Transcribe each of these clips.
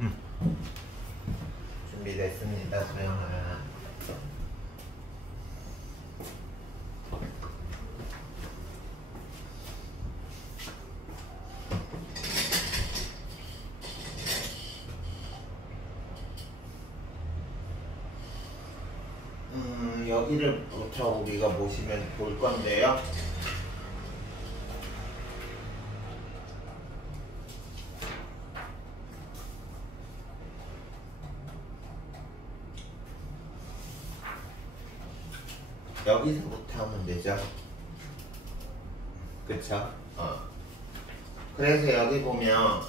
음. 준비됐습니다, 소영아. 여기를부터 우리가 보시면 볼 건데요. 여기서부터 하면 되죠. 그쵸? 그래서 여기 보면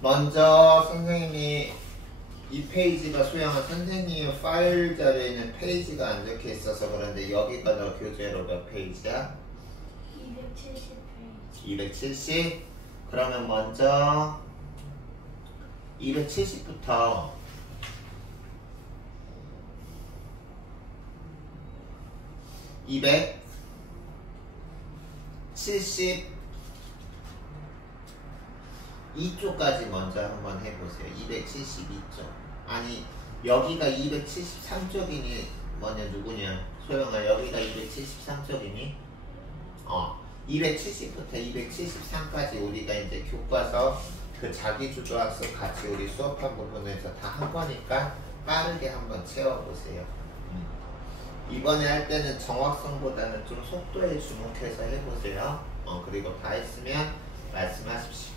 먼저 선생님이 이 페이지가 소영한 선생님 파일 자료에는 페이지가 안 적혀 있어서 그런데 여기가 너 교재로 몇 페이지야? 270페이지. 270? 그러면 먼저 270부터 272쪽까지 먼저 한번 해보세요. 272쪽. 아니 여기가 273쪽이니 뭐냐 누구냐 소영아 여기가 273쪽이니 270부터 273까지 우리가 이제 교과서 그 자기주도학습 같이 우리 수업한 부분에서 다 한 거니까 빠르게 한번 채워보세요. 이번에 할 때는 정확성보다는 좀 속도에 주목해서 해보세요. 그리고 다 했으면 말씀하십시오.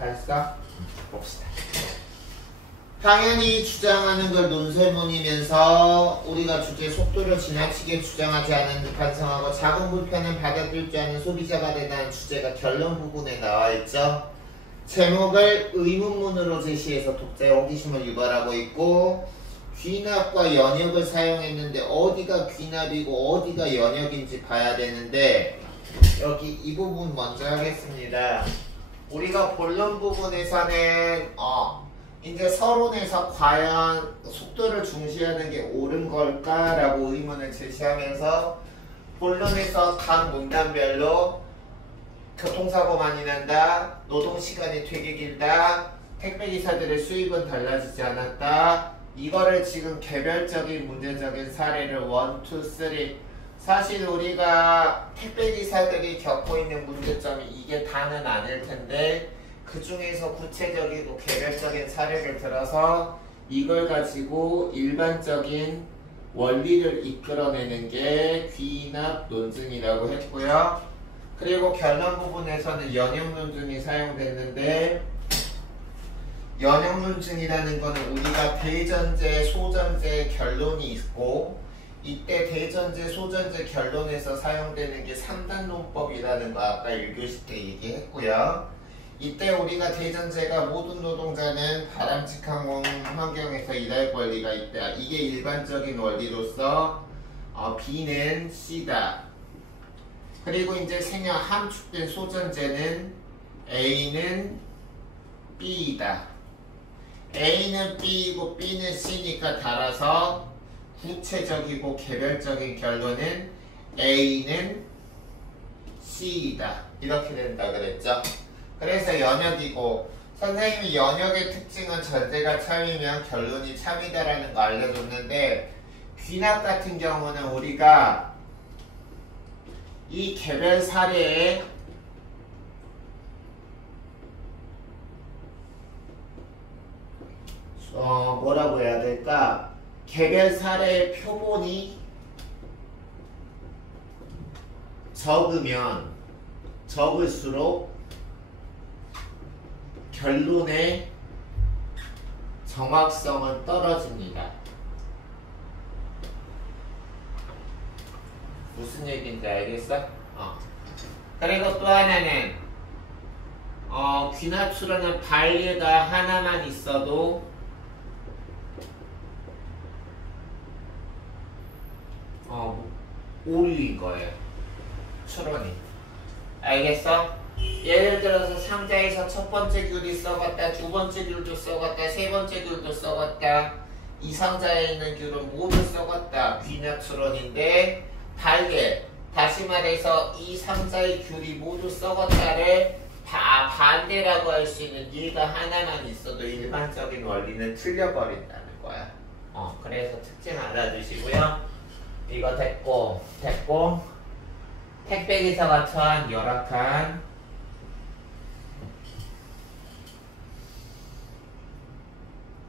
봤어? 봅시다. 당연히 주장하는 걸 논설문이면서 우리가 주제 속도를 지나치게 주장하지 않은 듯 반성하고 작은 불편을 받아들일 줄 아는 소비자가 되다는 주제가 결론 부분에 나와 있죠. 제목을 의문문으로 제시해서 독자의 호기심을 유발하고 있고 귀납과 연역을 사용했는데 어디가 귀납이고 어디가 연역인지 봐야 되는데 여기 이 부분 먼저 하겠습니다. 우리가 본론 부분에서는 이제 서론에서 과연 속도를 중시하는 게 옳은 걸까라고 의문을 제시하면서 본론에서 각 문단별로 교통사고 많이 난다, 노동시간이 되게 길다, 택배기사들의 수입은 달라지지 않았다. 이거를 지금 개별적인 문제적인 사례를 1, 2, 3 사실 우리가 택배기사들이 겪고 있는 문제점이 이게 다는 아닐 텐데 그 중에서 구체적이고 개별적인 사례를 들어서 이걸 가지고 일반적인 원리를 이끌어내는 게 귀납 논증이라고 했고요. 그리고 결론 부분에서는 연역 논증이 사용됐는데 연역 논증이라는 거는 우리가 대전제, 소전제 결론이 있고 이때 대전제, 소전제 결론에서 사용되는 게 3단 논법이라는 거 아까 1교시 때 얘기했고요. 이때 우리가 대전제가 모든 노동자는 바람직한 환경에서 일할 권리가 있다. 이게 일반적인 원리로서 B는 C다. 그리고 이제 생략 함축된 소전제는 A는 B이다. A는 B이고 B는 C니까 따라서 구체적이고 개별적인 결론은 A는 C이다. 이렇게 된다 그랬죠. 그래서 연역이고 선생님이 연역의 특징은 전제가 참이면 결론이 참이다라는 거 알려줬는데 귀납 같은 경우는 우리가 이 개별 사례에 뭐라고 해야 될까? 개별 사례의 표본이 적으면 적을수록 결론의 정확성은 떨어집니다. 무슨 얘기인지 알겠어? 그리고 또 하나는 귀납추론은 반례가 하나만 있어도 오류인 거예요. 추론이. 알겠어? 예를 들어서 상자에서 첫 번째 귤이 썩었다, 두 번째 귤도 썩었다, 세 번째 귤도 썩었다. 이 상자에 있는 귤은 모두 썩었다. 귀납추론인데 반례. 다시 말해서 이 상자의 귤이 모두 썩었다를 다 반대라고 할 수 있는 예가 하나만 있어도 일반적인 원리는 틀려버린다는 거야. 그래서 특징 알아두시고요. 이거 됐고 택배기사가 처한 열악한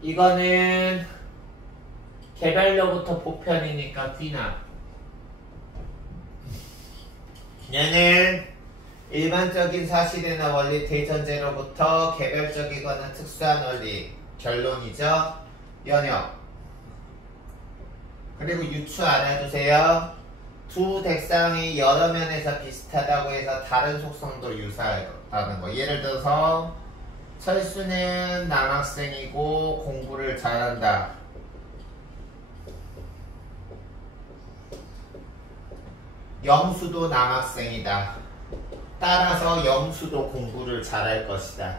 이거는 개별로부터 보편이니까 귀납. 얘는 일반적인 사실이나 원리 대전제로부터 개별적이거나 특수한 원리 결론이죠. 연역. 그리고 유추 알아두세요. 두 대상이 여러 면에서 비슷하다고 해서 다른 속성도 유사하다는 거. 예를 들어서 철수는 남학생이고 공부를 잘한다. 영수도 남학생이다. 따라서 영수도 공부를 잘할 것이다.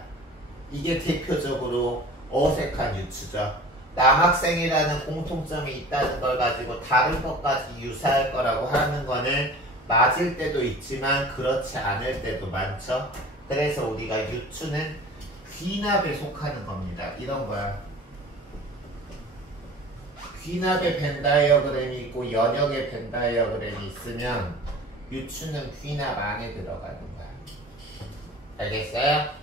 이게 대표적으로 어색한 유추죠. 남학생이라는 공통점이 있다는 걸 가지고 다른 것까지 유사할 거라고 하는 거는 맞을 때도 있지만 그렇지 않을 때도 많죠. 그래서 우리가 유추는 귀납에 속하는 겁니다. 이런 거야. 귀납의 벤 다이어그램이 있고 연역의 벤 다이어그램이 있으면 유추는 귀납 안에 들어가는 거야. 알겠어요?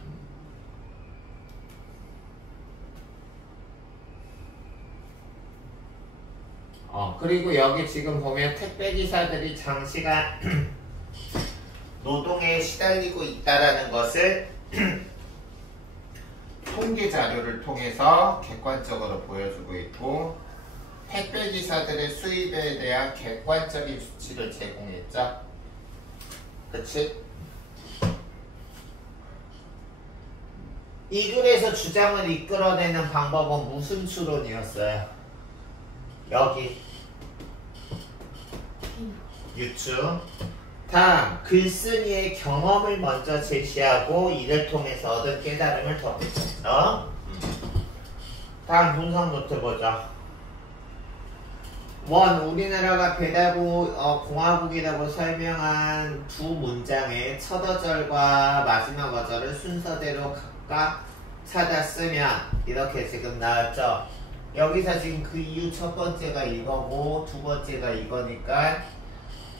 그리고 여기 지금 보면 택배기사들이 장시간 노동에 시달리고 있다라는 것을 통계 자료를 통해서 객관적으로 보여주고 있고 택배기사들의 수입에 대한 객관적인 수치를 제공했죠. 그치? 이 글에서 주장을 이끌어내는 방법은 무슨 추론이었어요? 여기 유추. 다음, 글쓴이의 경험을 먼저 제시하고 이를 통해서 얻은 깨달음을 덧붙였어. 다음 분석 노트 보자. 원, 우리나라가 공화국이라고 설명한 두 문장의 첫 어절과 마지막 어절을 순서대로 각각 찾아 쓰면 이렇게 지금 나왔죠. 여기서 지금 그 이유 첫 번째가 이거고 두 번째가 이거니까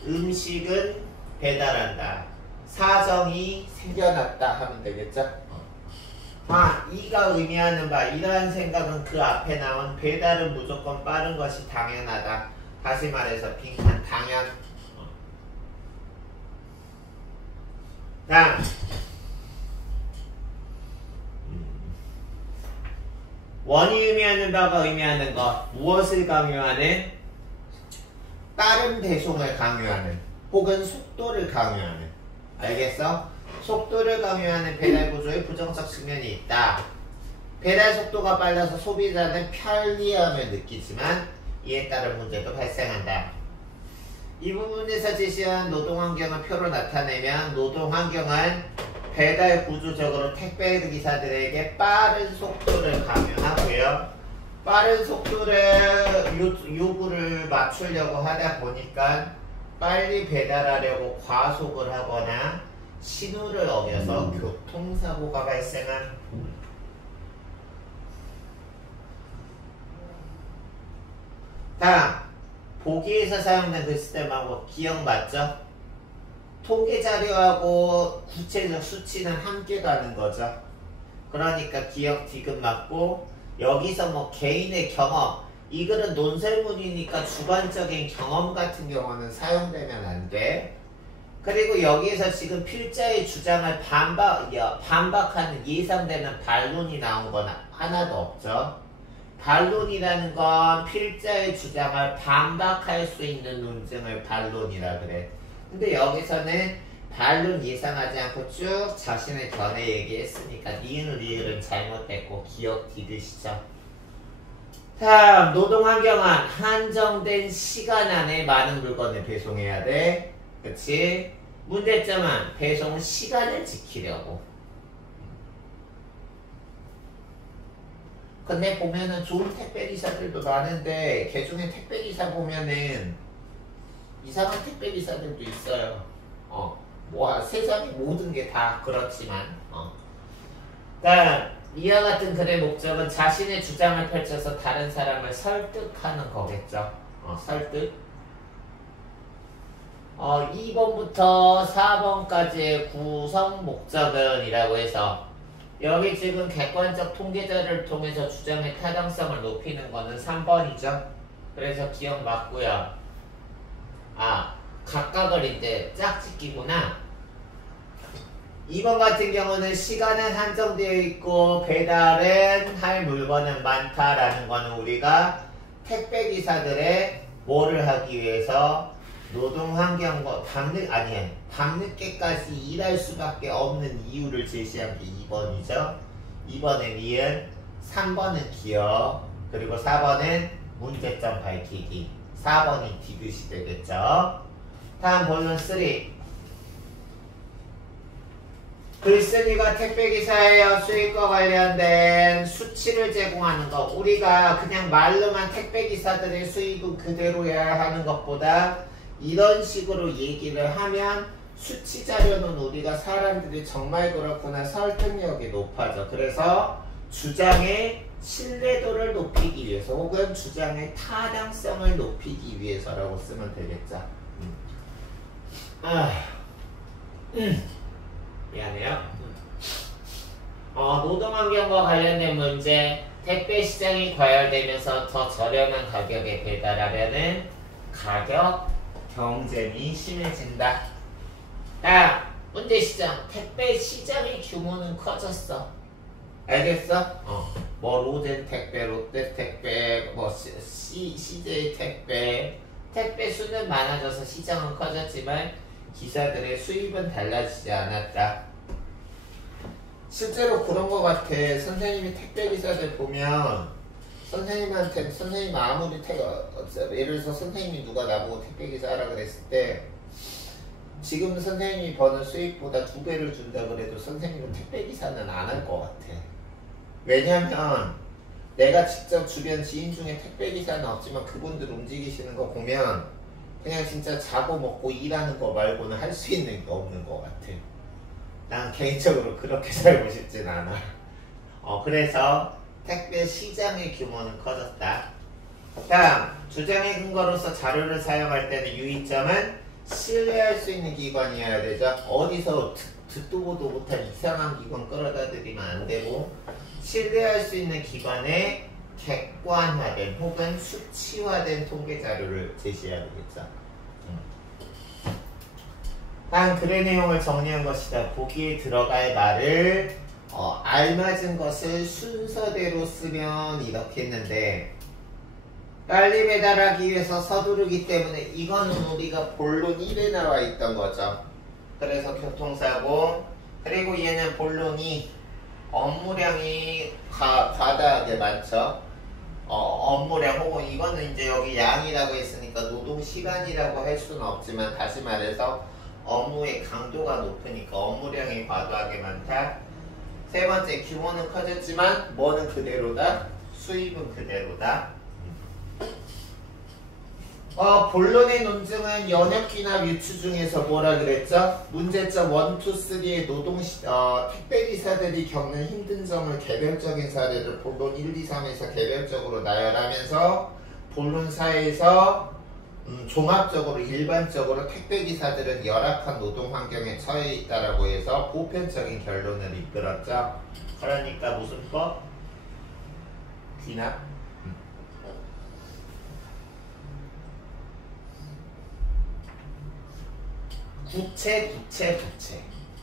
음식은 배달한다. 사정이 생겨났다 하면 되겠죠? 이가 의미하는 바 이러한 생각은 그 앞에 나온 배달은 무조건 빠른 것이 당연하다. 다시 말해서 빈칸 당연. 다음 원이 의미하는 바가 의미하는 것 무엇을 강요하는? 빠른 배송을 강요하는 혹은 속도를 강요하는. 알겠어? 속도를 강요하는 배달 구조의 부정적 측면이 있다. 배달 속도가 빨라서 소비자는 편리함을 느끼지만 이에 따른 문제도 발생한다. 이 부분에서 제시한 노동환경을 표로 나타내면 노동환경은 배달 구조적으로 택배 기사들에게 빠른 속도를 강요하고요. 빠른 속도를 요구를 맞추려고 하다 보니까 빨리 배달하려고 과속을 하거나 신호를 어겨서 교통사고가 발생한. 다음, 보기에서 사용된 글쓰기하고 기억 맞죠? 통계 자료하고 구체적 수치는 함께 가는 거죠. 그러니까 기억 디귿 맞고 여기서 뭐 개인의 경험 이 글은 논설문이니까 주관적인 경험 같은 경우는 사용되면 안 돼. 그리고 여기에서 지금 필자의 주장을 반박하는 예상되는 반론이 나온 건 하나도 없죠. 반론이라는 건 필자의 주장을 반박할 수 있는 논증을 반론이라 그래. 근데 여기서는 반론 예상하지 않고 쭉 자신의 견해 얘기했으니까 니은 리을은 잘못됐고 기억 디귿이죠. 다음, 노동환경은 한정된 시간 안에 많은 물건을 배송해야 돼. 그치? 문제점은 배송 시간을 지키려고. 근데 보면은 좋은 택배기사들도 많은데 걔중에 택배기사 보면은 이상한 택배기사들도 있어요. 뭐 세상의 모든 게 다 그렇지만 그러니까 이와 같은 글의 목적은 자신의 주장을 펼쳐서 다른 사람을 설득하는 거겠죠. 설득. 2번부터 4번까지의 구성 목적은 이라고 해서 여기 지금 객관적 통계자를 통해서 주장의 타당성을 높이는 거는 3번이죠. 그래서 기억 맞고요. 각각을 이제 짝짓기구나. 2번 같은 경우는 시간은 한정되어 있고 배달은 할 물건은 많다라는 거는 우리가 택배기사들의 뭐를 하기 위해서 노동환경과 밤늦게까지 일할 수밖에 없는 이유를 제시한 게 2번이죠. 2번은 니은, 3번은 기억, 그리고 4번은 문제점 밝히기. 4번이 디귿이 되겠죠. 다음 본론 3. 글쓴이가 택배기사의 수익과 관련된 수치를 제공하는 것. 우리가 그냥 말로만 택배기사들의 수익은 그대로야 하는 것보다 이런 식으로 얘기를 하면 수치 자료는 우리가 사람들이 정말 그렇구나 설득력이 높아져. 그래서 주장의 신뢰도를 높이기 위해서 혹은 주장의 타당성을 높이기 위해서라고 쓰면 되겠죠. 미안해요. 노동환경과 관련된 문제. 택배 시장이 과열되면서 더 저렴한 가격에 배달하려는 가격 경쟁이 심해진다. 문제 시장. 택배 시장의 규모는 커졌어. 알겠어? 뭐 로젠 택배, 롯데 택배, 뭐 CJ 택배 수는 많아져서 시장은 커졌지만 기사들의 수입은 달라지지 않았다. 실제로 그런 거 같아. 선생님이 택배 기사들 보면 선생님한테 선생님 아무리 예를 들어서 선생님이 누가 나보고 택배 기사 하라 그랬을 때 지금 선생님이 버는 수입보다 2배를 준다 그래도 선생님은 택배 기사는 안 할 것 같아. 왜냐면 내가 직접 주변 지인 중에 택배 기사는 없지만 그분들 움직이시는 거 보면 그냥 진짜 자고 먹고 일하는 거 말고는 할 수 있는 게 없는 것 같아. 난 개인적으로 그렇게 살고 싶진 않아. 그래서 택배 시장의 규모는 커졌다. 다음, 주장의 근거로서 자료를 사용할 때는 유의점은 신뢰할 수 있는 기관이어야 되죠. 어디서 듣도 보도 못한 이상한 기관 끌어다 들이면 안 되고 신뢰할 수 있는 기관에 객관화된 혹은 수치화된 통계 자료를 제시해야 되겠죠. 다음 글의 내용을 정리한 것이다. 보기에 들어갈 말을 알맞은 것을 순서대로 쓰면 이렇게 했는데 빨리 배달하기 위해서 서두르기 때문에 이거는 우리가 본론 1에 나와 있던 거죠. 그래서 교통사고 그리고 얘는 본론이 업무량이 과다하게 많죠. 업무량 혹은 이거는 이제 여기 양이라고 했으니까 노동시간이라고 할 수는 없지만 다시 말해서 업무의 강도가 높으니까 업무량이 과도하게 많다. 세 번째, 규모는 커졌지만 뭐는 그대로다? 수입은 그대로다. 본론의 논증은 연역기나 뮤추 중에서 뭐라 그랬죠? 문제점 1, 2, 3의 택배기사들이 겪는 힘든 점을 개별적인 사례를 본론 1, 2, 3에서 개별적으로 나열하면서 본론 4에서 종합적으로 일반적으로 택배기사들은 열악한 노동 환경에 처해 있다라고 해서 보편적인 결론을 이끌었죠. 그러니까 무슨 법? 귀납? 구체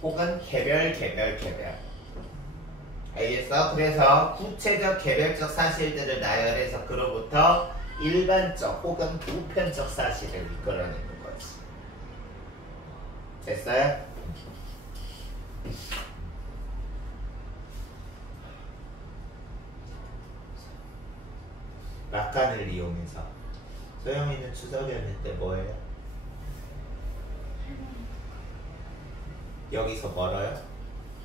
혹은 개별 알겠어? 그래서 구체적 개별적 사실들을 나열해서 그로부터 일반적 혹은 보편적 사실을 이끌어내는 거지. 됐어요? 락간을 이용해서 소영이는 추석 연휴 때 뭐해요? 여기서 멀어요?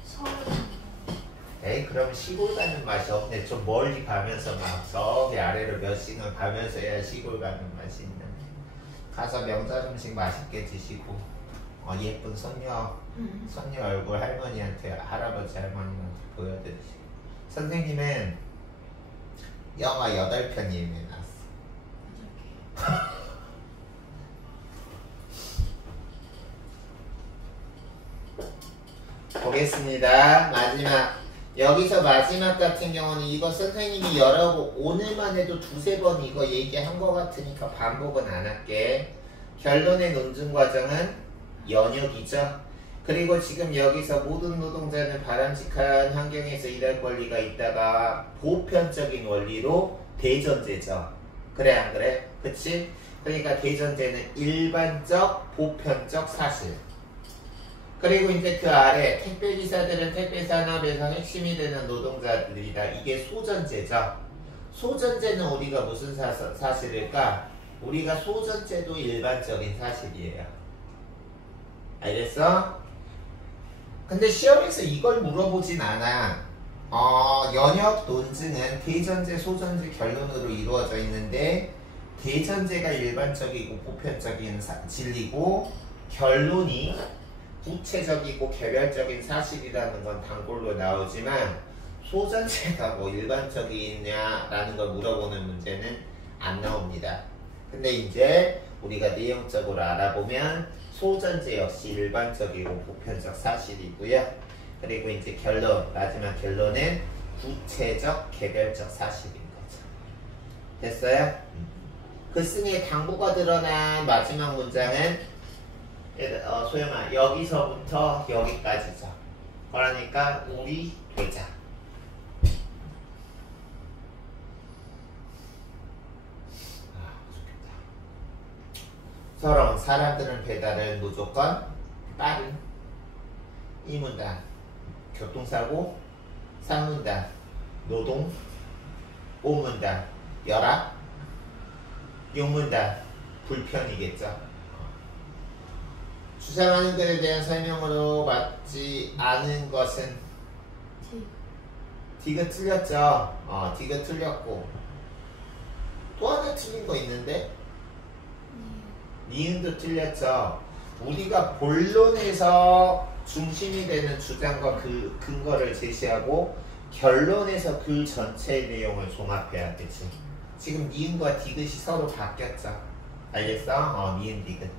서울. 에이 그럼 시골 가는 맛이 없네. 좀 멀리 가면서 막 저기 아래로 몇 시간 가면서 해야 시골 가는 맛이 있는데 가서 명절 음식 맛있게 드시고 예쁜 손녀 얼굴 할머니한테 할아버지 할머니한테 보여드리시고 선생님은 영화 8편 예매 나왔어. 보겠습니다. 마지막. 여기서 마지막 같은 경우는 이거 선생님이 오늘만 해도 2-3번 이거 얘기한 것 같으니까 반복은 안 할게. 결론의 논증 과정은 연역이죠. 그리고 지금 여기서 모든 노동자는 바람직한 환경에서 일할 권리가 있다가 보편적인 원리로 대전제죠. 그래 안 그래? 그치? 그러니까 대전제는 일반적, 보편적 사실. 그리고 이제 그 아래 택배기사들은 택배산업에서 핵심이 되는 노동자들이다. 이게 소전제죠. 소전제는 우리가 무슨 사실일까? 우리가 소전제도 일반적인 사실이에요. 알겠어? 근데 시험에서 이걸 물어보진 않아. 연역 논증은 대전제, 소전제 결론으로 이루어져 있는데 대전제가 일반적이고 보편적인 진리고 결론이 구체적이고 개별적인 사실이라는 건 단골로 나오지만 소전제가 뭐 일반적이냐라는 걸 물어보는 문제는 안 나옵니다. 근데 이제 우리가 내용적으로 알아보면 소전제 역시 일반적이고 보편적 사실이고요. 그리고 이제 마지막 결론은 구체적 개별적 사실인 거죠. 됐어요? 그 승의 당부가 드러난 마지막 문장은 소영아 여기서부터 여기까지죠. 그러니까 우리 되자. 서러운 사람들은 배달을 무조건 빠른. 이 문단 교통사고, 3문단 노동, 5문단 열악, 6문단 불편이겠죠. 주장하는 글에 대한 설명으로 맞지 않은 것은 D가 틀렸죠. D가 틀렸고 또 하나 틀린 거 있는데 니은도 틀렸죠. 우리가 본론에서 중심이 되는 주장과 그 근거를 제시하고 결론에서 그 전체의 내용을 종합해야 되지. 지금 니은과 디귿이 서로 바뀌었죠. 알겠어? 니은 디귿.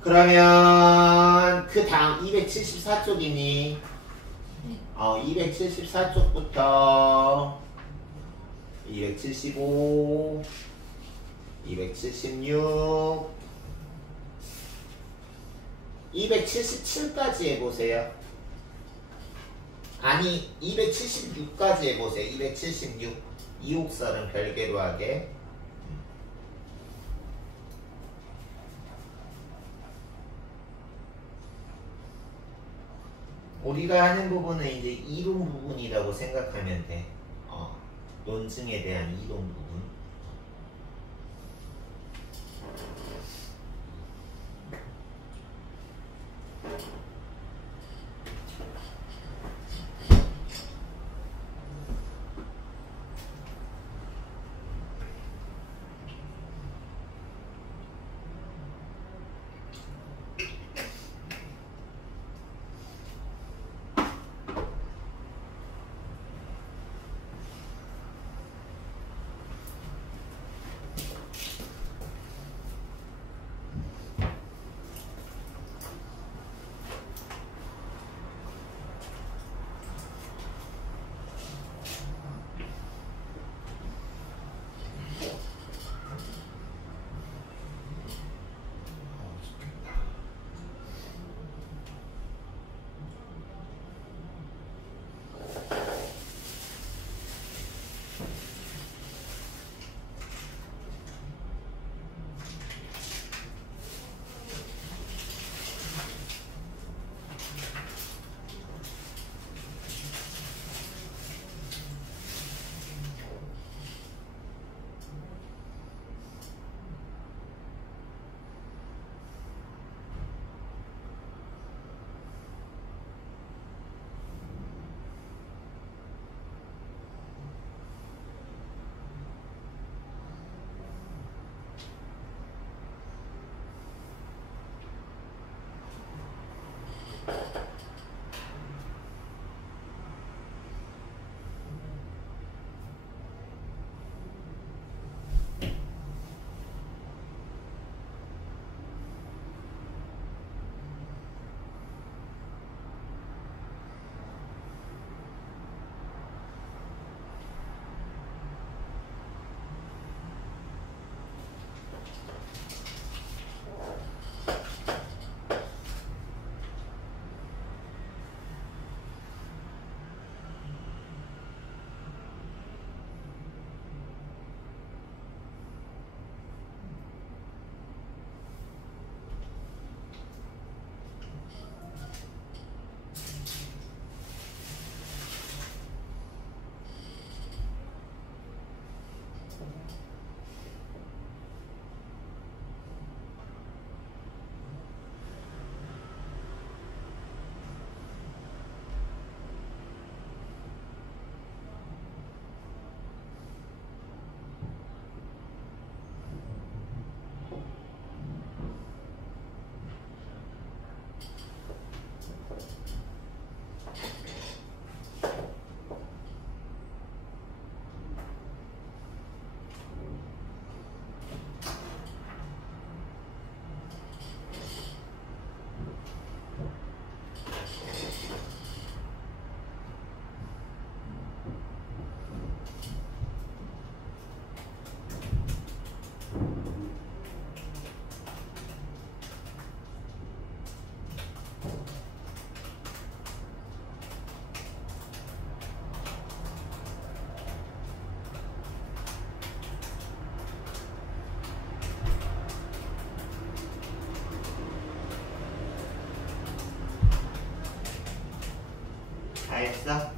그러면 그 다음 274쪽이니 274쪽부터 275, 276, 277까지 해보세요. 아니 276까지 해보세요. 276 이옥설은 별개로 하게. 우리가 하는 부분은 이제 이론 부분이라고 생각하면 돼. 논증에 대한 이론 부분. 알겠어?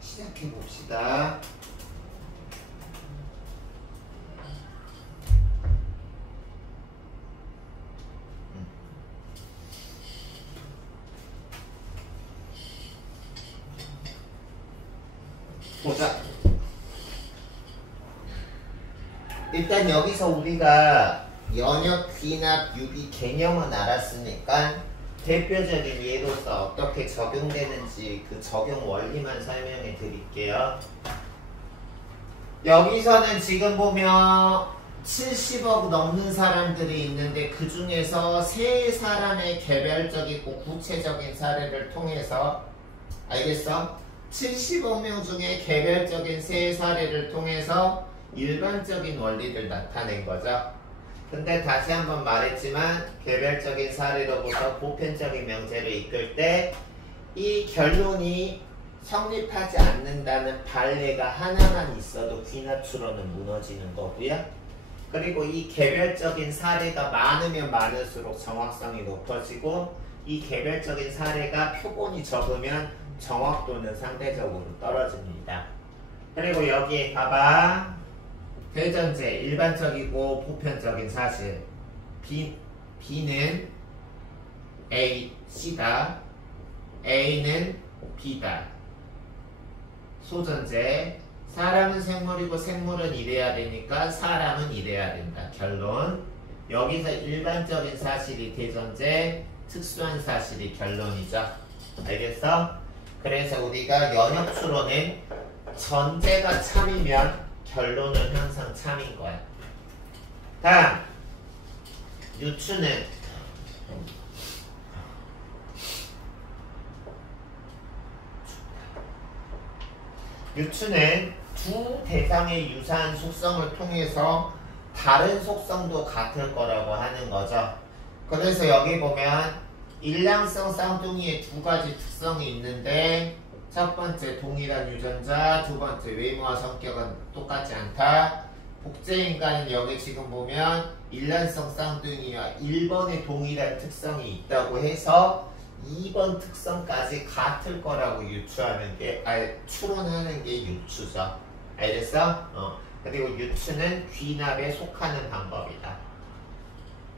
시작해 봅시다. 보자. 일단 여기서 우리가 연역, 귀납, 유비 개념은 알았으니까 대표적인 예로서 어떻게 적용되는지 그 적용 원리만 설명해 드릴게요. 여기서는 지금 보면 70억 넘는 사람들이 있는데 그 중에서 세 사람의 개별적이고 구체적인 사례를 통해서 알겠어? 70억 명 중에 개별적인 세 사례를 통해서 일반적인 원리를 나타낸 거죠. 근데 다시 한번 말했지만 개별적인 사례로부터 보편적인 명제를 이끌 때 이 결론이 성립하지 않는다는 발례가 하나만 있어도 귀납 추론은 무너지는 거고요. 그리고 이 개별적인 사례가 많으면 많을수록 정확성이 높아지고 이 개별적인 사례가 표본이 적으면 정확도는 상대적으로 떨어집니다. 그리고 여기에 봐봐. 대전제 일반적이고 보편적인 사실 B는 A, C다. A는 B다. 소전제 사람은 생물이고 생물은 이래야 되니까 사람은 이래야 된다. 결론. 여기서 일반적인 사실이 대전제, 특수한 사실이 결론이죠. 알겠어? 그래서 우리가 연역 추론은 전제가 참이면 결론은 항상 참인 거야. 다음 유추는 두 대상의 유사한 속성을 통해서 다른 속성도 같을 거라고 하는 거죠. 그래서 여기 보면 일량성 쌍둥이의 두 가지 특성이 있는데 첫 번째 동일한 유전자, 두 번째 외모와 성격은 똑같지 않다. 복제인간은 여기 지금 보면 일란성 쌍둥이와 1번의 동일한 특성이 있다고 해서 2번 특성까지 같을 거라고 유추하는 게, 추론하는 게 유추죠. 알겠어? 그리고 유추는 귀납에 속하는 방법이다.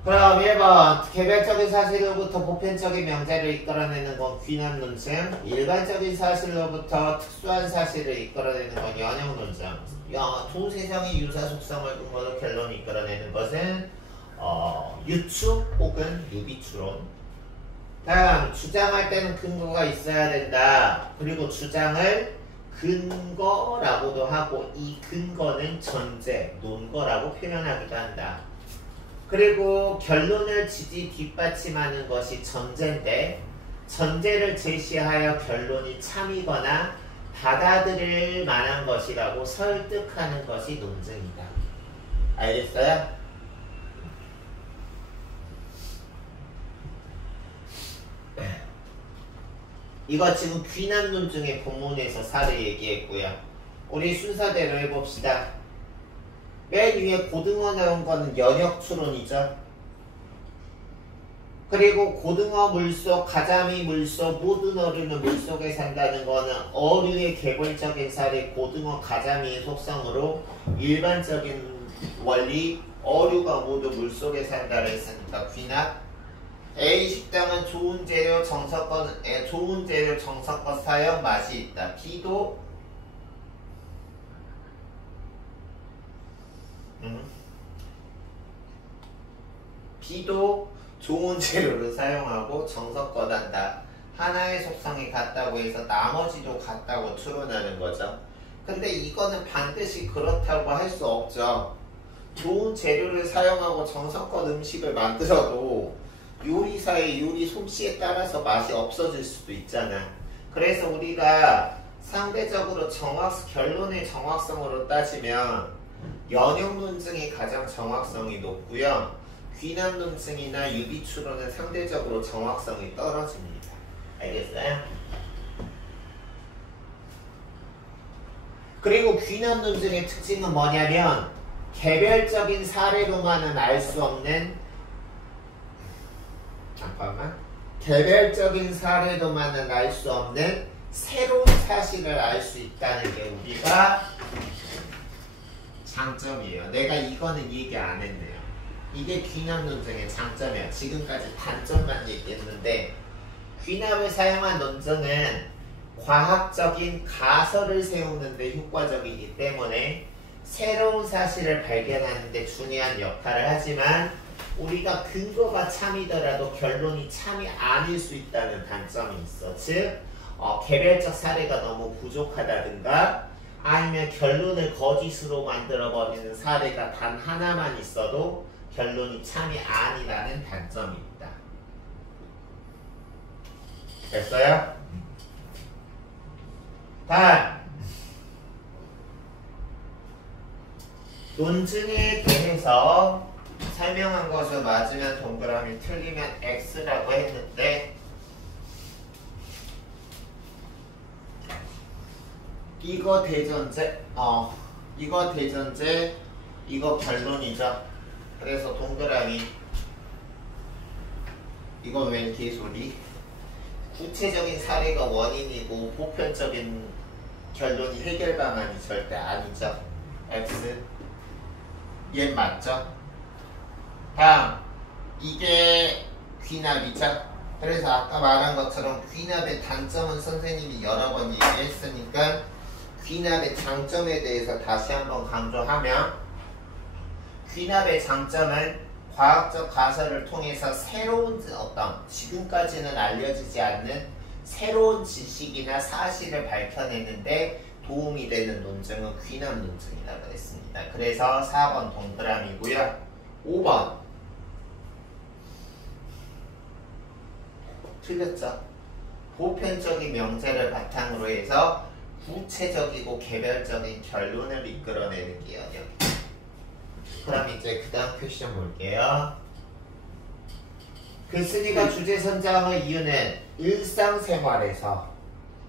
그럼 1번 개별적인 사실로부터 보편적인 명제를 이끌어내는 건 귀납 논증, 일반적인 사실로부터 특수한 사실을 이끌어내는 건 연역 논증. 두 세상의 유사 속성을 근거로 결론을 이끌어내는 것은 유추 혹은 유비추론. 다음 주장할 때는 근거가 있어야 된다. 그리고 주장을 근거라고도 하고 이 근거는 전제, 논거라고 표현하기도 한다. 그리고 결론을 지지 뒷받침하는 것이 전제인데 전제를 제시하여 결론이 참이거나 받아들일 만한 것이라고 설득하는 것이 논증이다. 알겠어요? 이거 지금 귀납 논증의 본문에서 사례 얘기했고요. 우리 순서대로 해봅시다. 맨 위에 고등어 나온 거는 연역 추론이죠. 그리고 고등어 물속, 가자미 물속, 모든 어류는 물속에 산다는 거는 어류의 개별적인 사례, 고등어, 가자미의 속성으로 일반적인 원리, 어류가 모두 물속에 산다고 했으니까 귀납. A 식당은 좋은 재료 정석껏 사용 맛이 있다. B도 좋은 재료를 사용하고 정석껏 한다. 하나의 속성이 같다고 해서 나머지도 같다고 추론하는 거죠. 근데 이거는 반드시 그렇다고 할 수 없죠. 좋은 재료를 사용하고 정성껏 음식을 만들어도 요리사의 요리 솜씨에 따라서 맛이 없어질 수도 있잖아. 그래서 우리가 상대적으로 결론의 정확성으로 따지면 연역 논증이 가장 정확성이 높고요. 귀납 논증이나 유비추론은 상대적으로 정확성이 떨어집니다. 알겠어요? 그리고 귀납 논증의 특징은 뭐냐면 개별적인 사례로만은 알 수 없는 개별적인 사례로만은 알 수 없는 새로운 사실을 알 수 있다는 게 우리가 장점이에요. 내가 이거는 얘기 안 했네요. 이게 귀납 논증의 장점이야. 지금까지 단점만 얘기했는데 귀납을 사용한 논증은 과학적인 가설을 세우는 데 효과적이기 때문에 새로운 사실을 발견하는 데 중요한 역할을 하지만 우리가 근거가 참이더라도 결론이 참이 아닐 수 있다는 단점이 있어. 즉 개별적 사례가 너무 부족하다든가 아니면 결론을 거짓으로 만들어버리는 사례가 단 하나만 있어도 결론이 참이 아니라는 단점이 있다. 됐어요? 다음 논증에 대해서 설명한 것을 맞으면 동그라미 틀리면 X라고 했는데 이거 대전제 이거 대전제 이거 결론이죠. 그래서 동그라미 이건 웬 개소리. 구체적인 사례가 원인이고 보편적인 결론이 해결 방안이 절대 아니죠. X 얘 맞죠? 다음 이게 귀납이죠. 그래서 아까 말한 것처럼 귀납의 단점은 선생님이 여러 번 얘기했으니까 귀납의 장점에 대해서 다시 한번 강조하면 귀납의 장점은 과학적 가설을 통해서 새로운 어떤 지금까지는 알려지지 않는 새로운 지식이나 사실을 밝혀내는데 도움이 되는 논증은 귀납 논증이라고 했습니다. 그래서 4번 동그라미고요. 5번 틀렸죠? 보편적인 명제를 바탕으로 해서 구체적이고 개별적인 결론을 이끌어내는 게 영역. 그럼 이제 그 다음 퀘스천 볼게요. 글쓴이가 주제 선정의 이유는 일상생활에서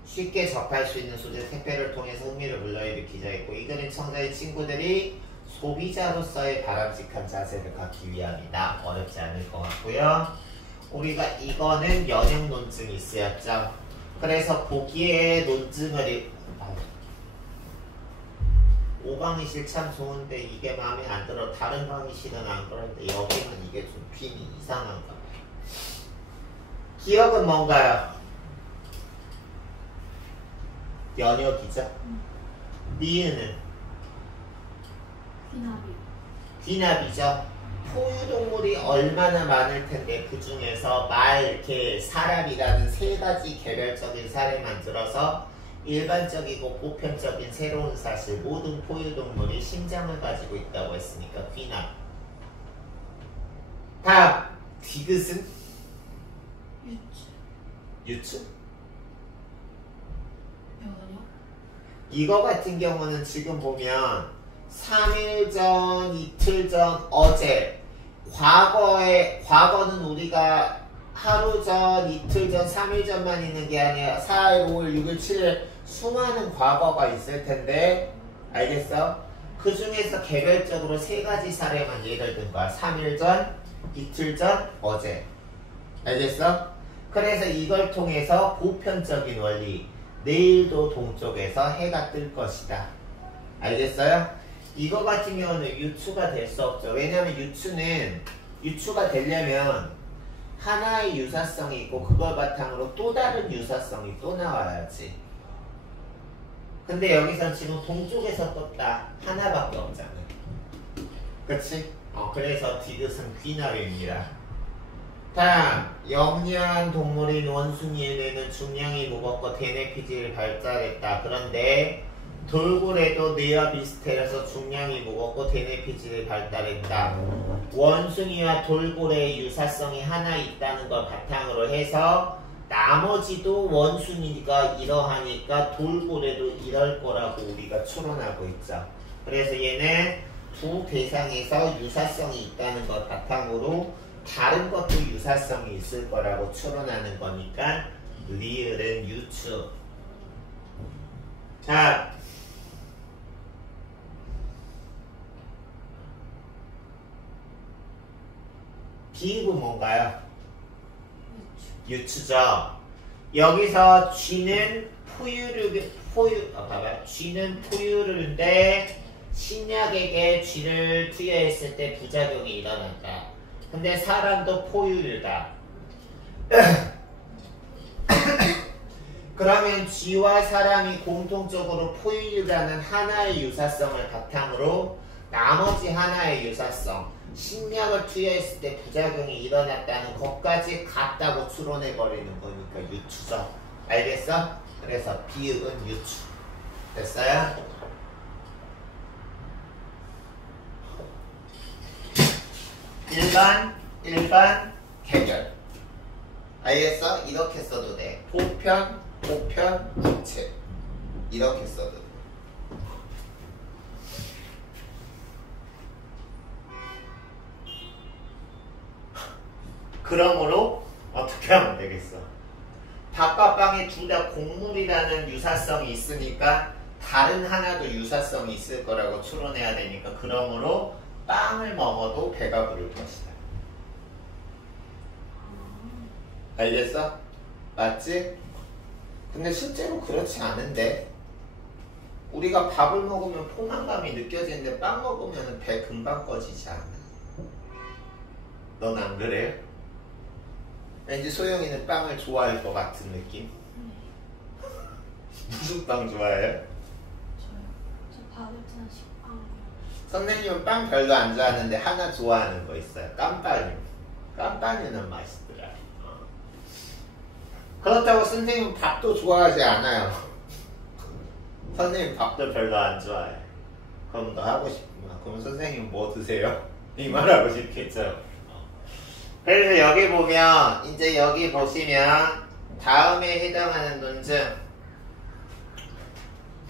쉽게 접할 수 있는 소재 택배를 통해서 흥미를 불러일으키자 했고 이 글은 청자의 친구들이 소비자로서의 바람직한 자세를 갖기 위함이다. 어렵지 않을 것 같고요. 우리가 이거는 연역 논증이 쓰였죠. 그래서 보기에 논증을 5강의실 참 좋은데 이게 마음에 안 들어. 다른 강의실은 안 그런데 여기는 이게 좀 핀이 이상한가 봐요. 기억은 뭔가요? 연역이죠. 니은은? 귀납이죠. 포유동물이 얼마나 많을 텐데 그 중에서 말, 개, 사람이라는 세 가지 개별적인 사례만 들어서 일반적이고 보편적인 새로운 사실 모든 포유동물이 심장을 가지고 있다고 했으니까 귀납. 다음 디귿은? 유추? 이거 같은 경우는 지금 보면 3일 전, 이틀 전, 어제 과거는 우리가 하루 전, 이틀 전, 3일 전만 있는 게 아니라 4일, 5일, 6일, 7일 수많은 과거가 있을 텐데 알겠어? 그 중에서 개별적으로 세 가지 사례만 예를 든 거야. 3일 전, 이틀 전, 어제. 알겠어? 그래서 이걸 통해서 보편적인 원리 내일도 동쪽에서 해가 뜰 것이다. 알겠어요? 이거 같은 경우는 유추가 될 수 없죠. 왜냐하면 유추가 되려면 하나의 유사성이 있고 그걸 바탕으로 또 다른 유사성이 또 나와야지. 근데 여기선 지금 동쪽에서 떴다. 하나밖에 없잖아. 그치? 그래서 디귿은 귀납입니다. 다음 영리한 동물인 원숭이의 뇌는 중량이 무겁고 대뇌 피질을 발달했다. 그런데 돌고래도 뇌와 비슷해서 중량이 무겁고 대뇌 피질을 발달했다. 원숭이와 돌고래의 유사성이 하나 있다는 걸 바탕으로 해서 나머지도 원숭이가 이러하니까 돌고래도 이럴 거라고 우리가 추론하고 있죠. 그래서 얘는 두 대상에서 유사성이 있다는 걸 바탕으로 다른 것도 유사성이 있을 거라고 추론하는 거니까 리을은 유추. 자, 비읍은 뭔가요? 유추죠. 여기서 쥐는 쥐는 포유류인데 신약에게 쥐를 투여했을 때 부작용이 일어난다. 근데 사람도 포유류다. 그러면 쥐와 사람이 공통적으로 포유류라는 하나의 유사성을 바탕으로 나머지 하나의 유사성, 신약을 투여했을 때 부작용이 일어났다는 것까지 같다고 추론해버리는 거니까 유추죠. 알겠어? 그래서 비읍은 유추. 됐어요? 일반, 개별. 알겠어? 이렇게 써도 돼. 보편, 부채. 이렇게 써도 돼. 그러므로 어떻게 하면 되겠어? 닭과 빵이 둘 다 곡물이라는 유사성이 있으니까 다른 하나도 유사성이 있을 거라고 추론해야 되니까 그러므로 빵을 먹어도 배가 부를 것이다. 알겠어? 맞지? 근데 실제로 그렇지 않은데 우리가 밥을 먹으면 포만감이 느껴지는데 빵 먹으면 배 금방 꺼지지 않아? 넌 안 그래요? 왠지 소영이는 빵을 좋아할 것 같은 느낌? 무슨 빵 좋아해요? 저요? 저 바게트나 식빵. 선생님은 빵 별로 안 좋아하는데 하나 좋아하는 거 있어요. 깜빠뉴. 깜빠뉴는 맛있더라. 그렇다고 선생님은 밥도 좋아하지 않아요. 선생님 밥도 별로 안 좋아해. 그럼 너 하고 싶구나. 그럼 선생님 뭐 드세요? 이 말하고 싶겠죠. 그래서 여기 보면 이제 여기 보시면 다음에 해당하는 논증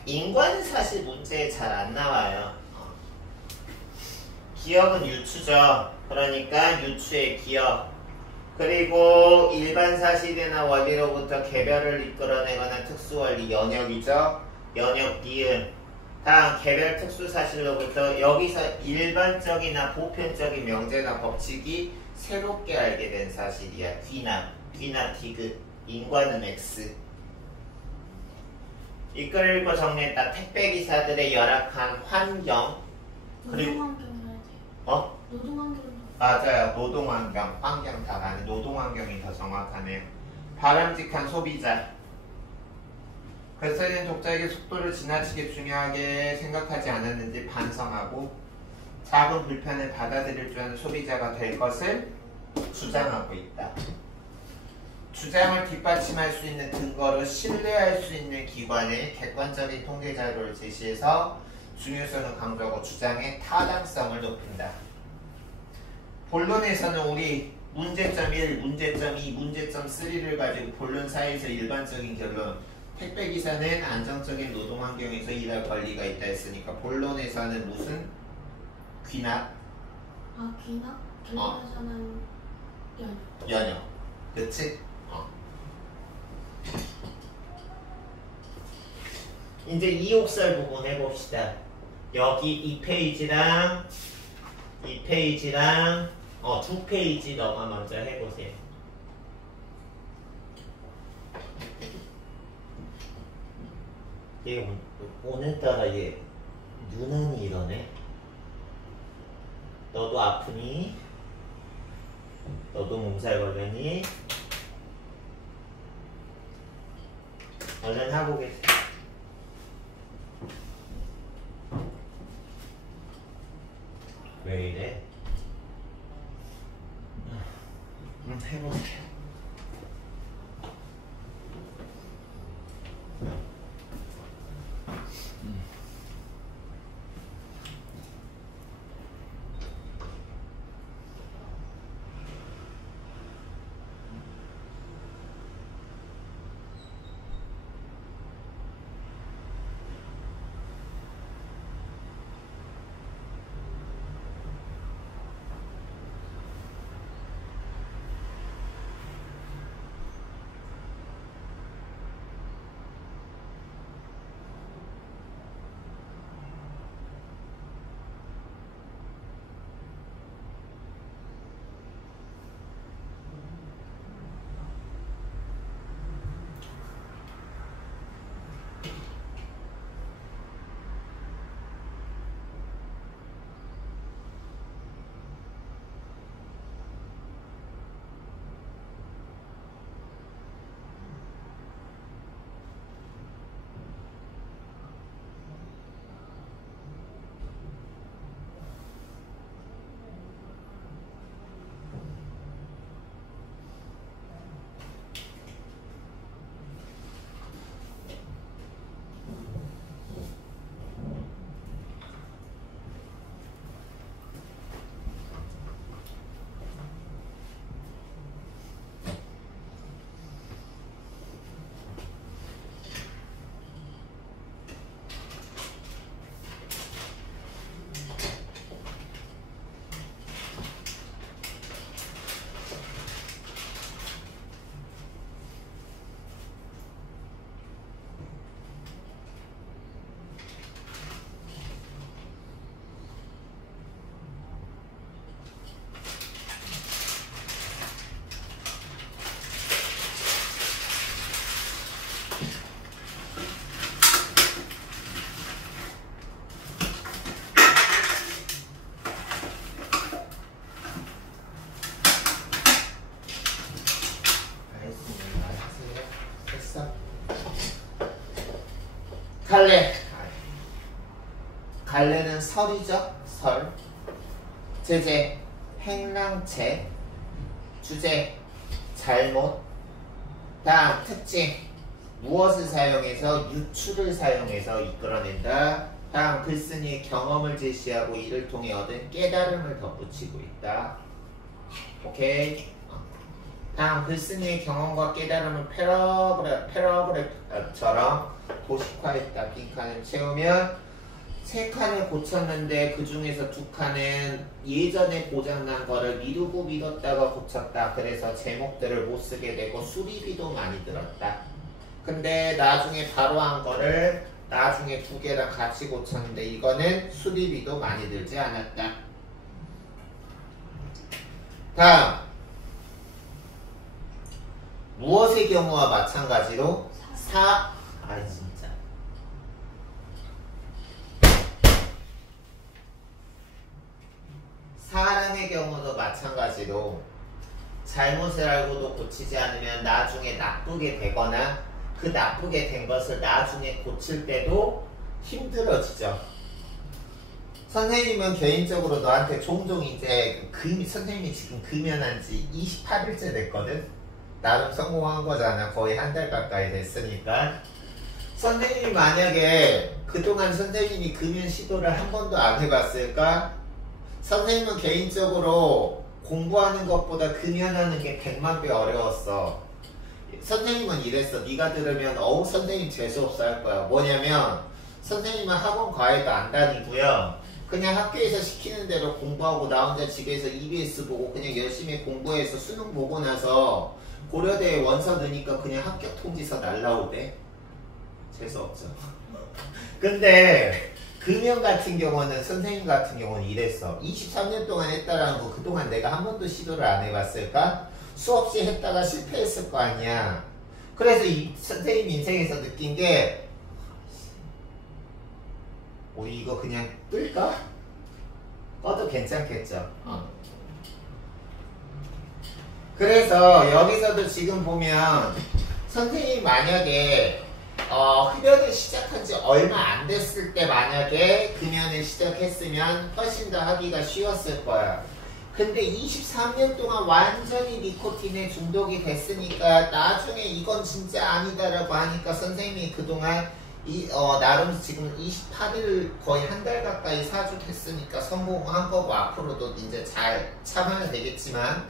인관사실 문제에 잘 안 나와요. 기억은 유추죠. 그러니까 유추의 기억. 그리고 일반 사실이나 원리로부터 개별을 이끌어내거나 특수원리 연역이죠. 연역 니은. 다음 개별 특수사실로부터 여기서 일반적이나 보편적인 명제나 법칙이 새롭게 알게 된 사실이야. 귀납 디귿, 인과는 X. 이끌고 정리했다. 택배기사들의 열악한 환경. 그리고 노동환경이라지. 노동환경. 맞아요. 노동환경, 환경 다 가네. 노동환경이 더 정확하네요. 바람직한 소비자. 글쓰는 독자에게 속도를 지나치게 중요하게 생각하지 않았는지 반성하고 작은 불편을 받아들일 줄 아는 소비자가 될 것을 주장하고 있다. 주장을 뒷받침할 수 있는 근거로 신뢰할 수 있는 기관의 객관적인 통계 자료를 제시해서 중요성을 강조하고 주장의 타당성을 높인다. 본론에서는 우리 문제점 1, 문제점 2, 문제점 3를 가지고 본론 사이에서 일반적인 결론 택배기사는 안정적인 노동환경에서 일할 권리가 있다 했으니까 본론에서는 무슨? 귀납? 아 귀납? 결론에서는 연역. 그치? 이제 이옥설 부분 해봅시다. 여기 이 페이지랑 이 페이지랑 두 페이지 너가 먼저 해보세요. 얘 오늘따라 얘 유난히 이러네. 너도 아프니? 너도 몸살 걸렸니? 얼른 하고 계세요. 왜 이래? 해보세요. 갈래. 갈래는 설이죠. 설. 제재 행랑채. 주제 잘못. 다음 특징 무엇을 사용해서 유추를 사용해서 이끌어낸다. 다음 글쓴이의 경험을 제시하고 이를 통해 얻은 깨달음을 덧붙이고 있다. 오케이. 다음 글쓴이의 경험과 깨달음을 패러그래프처럼 도식화했다. 빈칸을 채우면 3칸을 고쳤는데 그 중에서 2칸은 예전에 고장난 거를 미루고 미뤘다가 고쳤다. 그래서 제목들을 못 쓰게 되고 수리비도 많이 들었다. 근데 나중에 바로 한 거를 나중에 2개랑 같이 고쳤는데 이거는 수리비도 많이 들지 않았다. 다음 무엇의 경우와 마찬가지로 진짜 사람의 경우도 마찬가지로 잘못을 알고도 고치지 않으면 나중에 나쁘게 되거나 그 나쁘게 된 것을 나중에 고칠 때도 힘들어지죠. 선생님은 개인적으로 너한테 종종 이제 선생님이 지금 금연한 지 28일째 됐거든? 나름 성공한 거잖아. 거의 한 달 가까이 됐으니까. 선생님이 만약에 그동안 선생님이 금연 시도를 한 번도 안 해봤을까? 선생님은 개인적으로 공부하는 것보다 금연하는 게 100만 배 어려웠어. 선생님은 이랬어. 네가 들으면 어우 선생님 재수없어 할 거야. 뭐냐면 선생님은 학원 과외도 안 다니고요. 그냥 학교에서 시키는 대로 공부하고 나 혼자 집에서 EBS 보고 그냥 열심히 공부해서 수능 보고 나서 고려대에 원서 넣으니까 그냥 합격 통지서 날라오대. 재수없죠. 근데 금연 같은 경우는 선생님 같은 경우는 이랬어. 23년 동안 했다라는 거 그동안 내가 한 번도 시도를 안 해봤을까? 수없이 했다가 실패했을 거 아니야. 그래서 이 선생님 인생에서 느낀 게 이거 그냥 끌까? 꺼도 괜찮겠죠. 그래서 여기서도 지금 보면 선생님이 만약에 흡연을 시작한 지 얼마 안 됐을 때 만약에 금연을 시작했으면 훨씬 더 하기가 쉬웠을 거야. 근데 23년 동안 완전히 니코틴에 중독이 됐으니까 나중에 이건 진짜 아니다라고 하니까 선생님이 그동안 나름 지금 28일 거의 한 달 가까이 사주했으니까 성공한 거고 앞으로도 이제 잘 참아야 되겠지만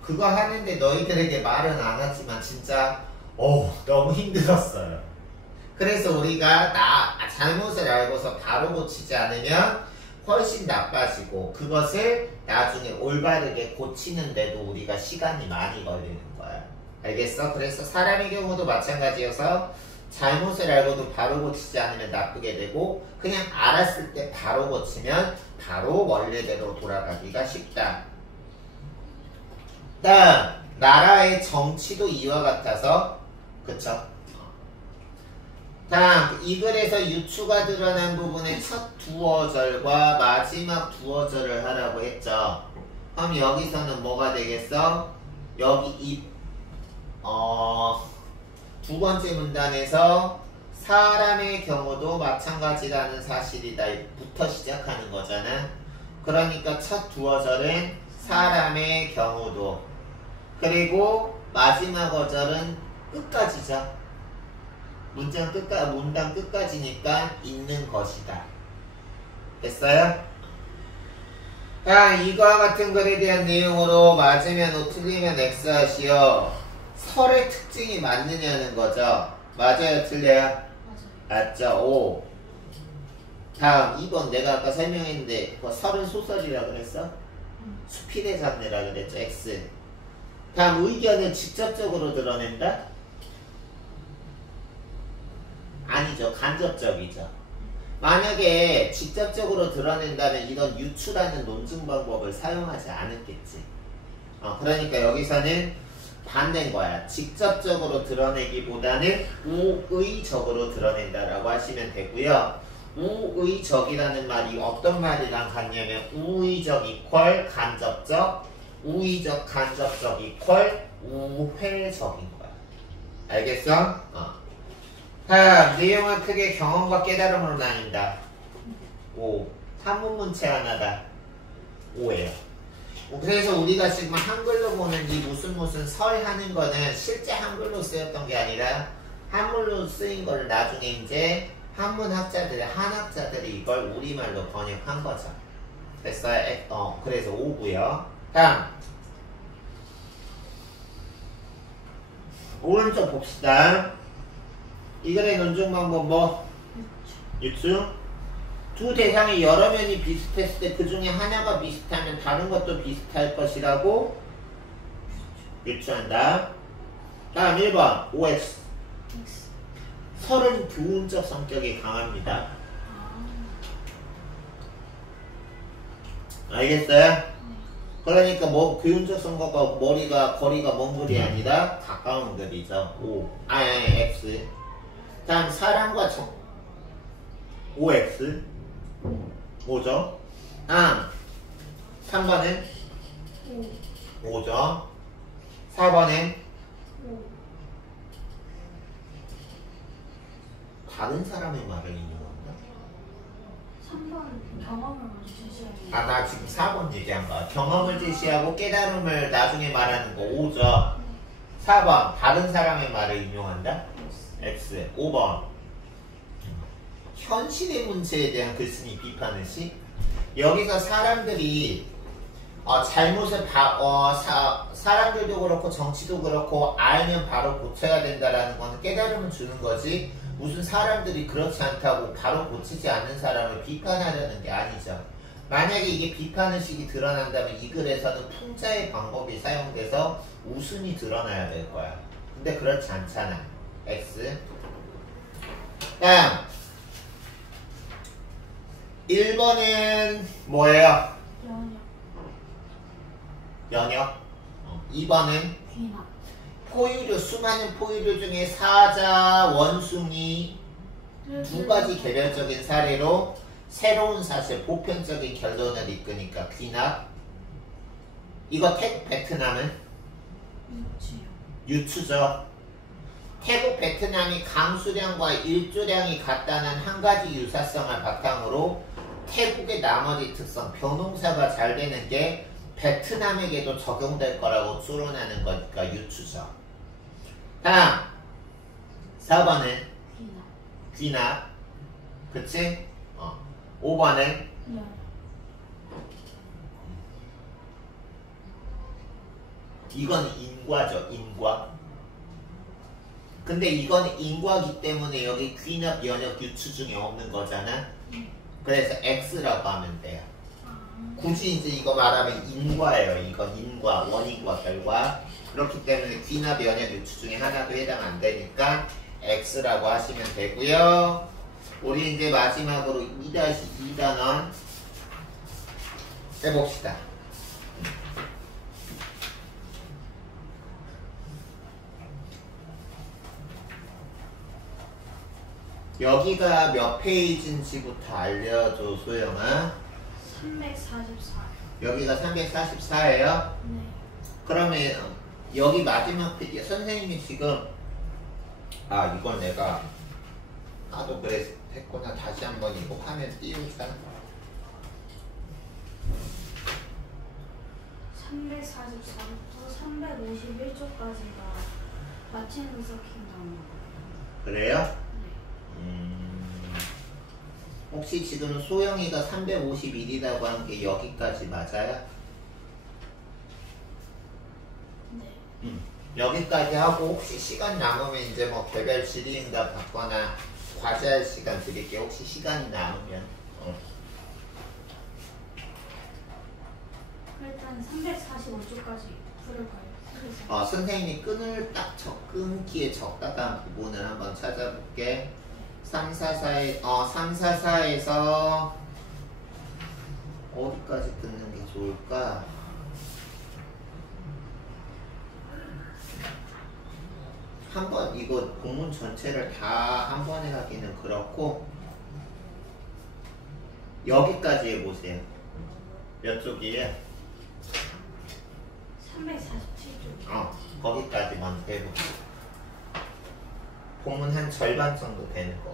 그거 하는데 너희들에게 말은 안 하지만 진짜 너무 힘들었어요. 그래서 우리가 잘못을 알고서 바로 고치지 않으면 훨씬 나빠지고 그것을 나중에 올바르게 고치는데도 우리가 시간이 많이 걸리는 거야. 알겠어? 그래서 사람의 경우도 마찬가지여서 잘못을 알고도 바로 고치지 않으면 나쁘게 되고 그냥 알았을 때 바로 고치면 바로 원래대로 돌아가기가 쉽다. 다음 나라의 정치도 이와 같아서 그쵸? 다음 이 글에서 유추가 드러난 부분의 첫 두어절과 마지막 두어절을 하라고 했죠. 그럼 여기서는 뭐가 되겠어? 여기 두 번째 문단에서 사람의 경우도 마찬가지라는 사실이다 부터 시작하는 거잖아. 그러니까 첫 두어절은 사람의 경우도, 그리고 마지막 어절은 끝까지죠. 문장 끝까지니까 있는 것이다. 됐어요? 자, 이거와 같은 글에 대한 내용으로 맞으면 O, 틀리면 X 하시오. 설의 특징이 맞느냐는 거죠. 맞아요? 틀려요? 맞죠? O. 다음 2번 내가 아까 설명했는데 설은 소설이라 그랬어? 수필의 장르라 그랬죠? X. 다음 의견을 직접적으로 드러낸다? 아니죠. 간접적이죠. 만약에 직접적으로 드러낸다면 이런 유추라는 논증 방법을 사용하지 않았겠지. 그러니까 여기서는 반대인 거야. 직접적으로 드러내기보다는 우의적으로 드러낸다라고 하시면 되고요. 우의적이라는 말이 어떤 말이랑 같냐면 우의적 이퀄 간접적, 우의적 간접적 이퀄 우회적인 거야. 알겠어? 자, 내용은 크게 경험과 깨달음으로 나뉜다. 5. 한문문체 하나다. 5예요. 그래서 우리가 지금 한글로 보는 이 무슨 설 하는 거는 실제 한글로 쓰였던 게 아니라 한문로 쓰인 걸 나중에 이제 한문학자들이, 한학자들이 이걸 우리말로 번역한 거죠. 됐어요? 그래서 5고요. 다음. 오른쪽 봅시다. 이 글의 논증 방법 뭐? 유추. 두 대상이 여러 면이 비슷했을 때 그 중에 하나가 비슷하면 다른 것도 비슷할 것이라고 유추한다. 다음 1번 OX. 설은 교훈적 성격이 강합니다. 알겠어요? 그러니까 뭐 교훈적 성격과 거리가 먼 글이 아니라 가까운 글이죠. X. 다음 사랑과 OX. 5죠. 다음 3번은 5죠. 4번은 다른 사람의 말을 인용한다. 3번 경험을 먼저 제시하고. 나 지금 4번 얘기한 거야. 경험을 제시하고 깨달음을 나중에 말하는 거 5죠. 4번 다른 사람의 말을 인용한다. X. 5번 현실의 문제에 대한 글쓴이 비판의 시. 여기서 사람들이 잘못을 사람들도 그렇고 정치도 그렇고 알면 바로 고쳐야 된다라는 건 깨달음을 주는 거지, 무슨 사람들이 그렇지 않다고 바로 고치지 않는 사람을 비판하려는 게 아니죠. 만약에 이게 비판의식이 드러난다면 이 글에서는 풍자의 방법이 사용돼서 웃음이 드러나야 될 거야. 근데 그렇지 않잖아. X. 다음 1번은 뭐예요? 연역. 2번은 귀납. 포유류, 수많은 포유류 중에 사자, 원숭이 두 가지 개별적인 사례로 새로운 사실, 보편적인 결론을 이끄니까 귀납. 이거 태국 베트남은 유추죠. 태국 베트남이 강수량과 일조량이 같다는 한 가지 유사성을 바탕으로 태국의 나머지 특성, 벼농사가 잘 되는 게 베트남에게도 적용될 거라고 추론하는 거니까 유추죠. 다음 4번은 귀납. 그치? 5번은 이건 인과죠. 인과. 근데 이건 인과기 때문에 여기 귀납, 연역, 유추 중에 없는 거잖아. 그래서 X라고 하면 돼요. 굳이 이제 이거 말하면 인과예요. 이건 인과, 원인과 결과. 그렇기 때문에 귀납, 연역, 유추 중에 하나도 해당 안 되니까 X라고 하시면 되고요. 우리 이제 마지막으로 2-2단원 해봅시다. 여기가 몇 페이지인지부터 알려줘, 소영아. 344. 여기가 344예요? 네. 그러면 여기 마지막 페이지, 선생님이 지금 이건 내가 나도 그래 했구나. 다시 한번 이거 화면 띄우자. 344부터 351쪽까지가 마치는 서킹. 그래요? 네. 혹시 지금 소영이가 351이라고 한 게 여기까지 맞아요? 네. 여기까지 하고 혹시 시간 남으면 이제 뭐 개별 질의응답 받거나 과제할 시간 드릴게요. 혹시 시간이 남으면. 일단 345쪽까지 풀어봐요. 선생님이 끊기에 적당한 부분을 한번 찾아볼게. 344에서 어디까지 끊는 게 좋을까? 한번 이거 공문 전체를 다 한 번에 하기는 그렇고 여기까지 해보세요. 몇 쪽이에요? 347쪽. 거기까지 먼저 해볼게요. 본문 한 절반 정도 되는 거.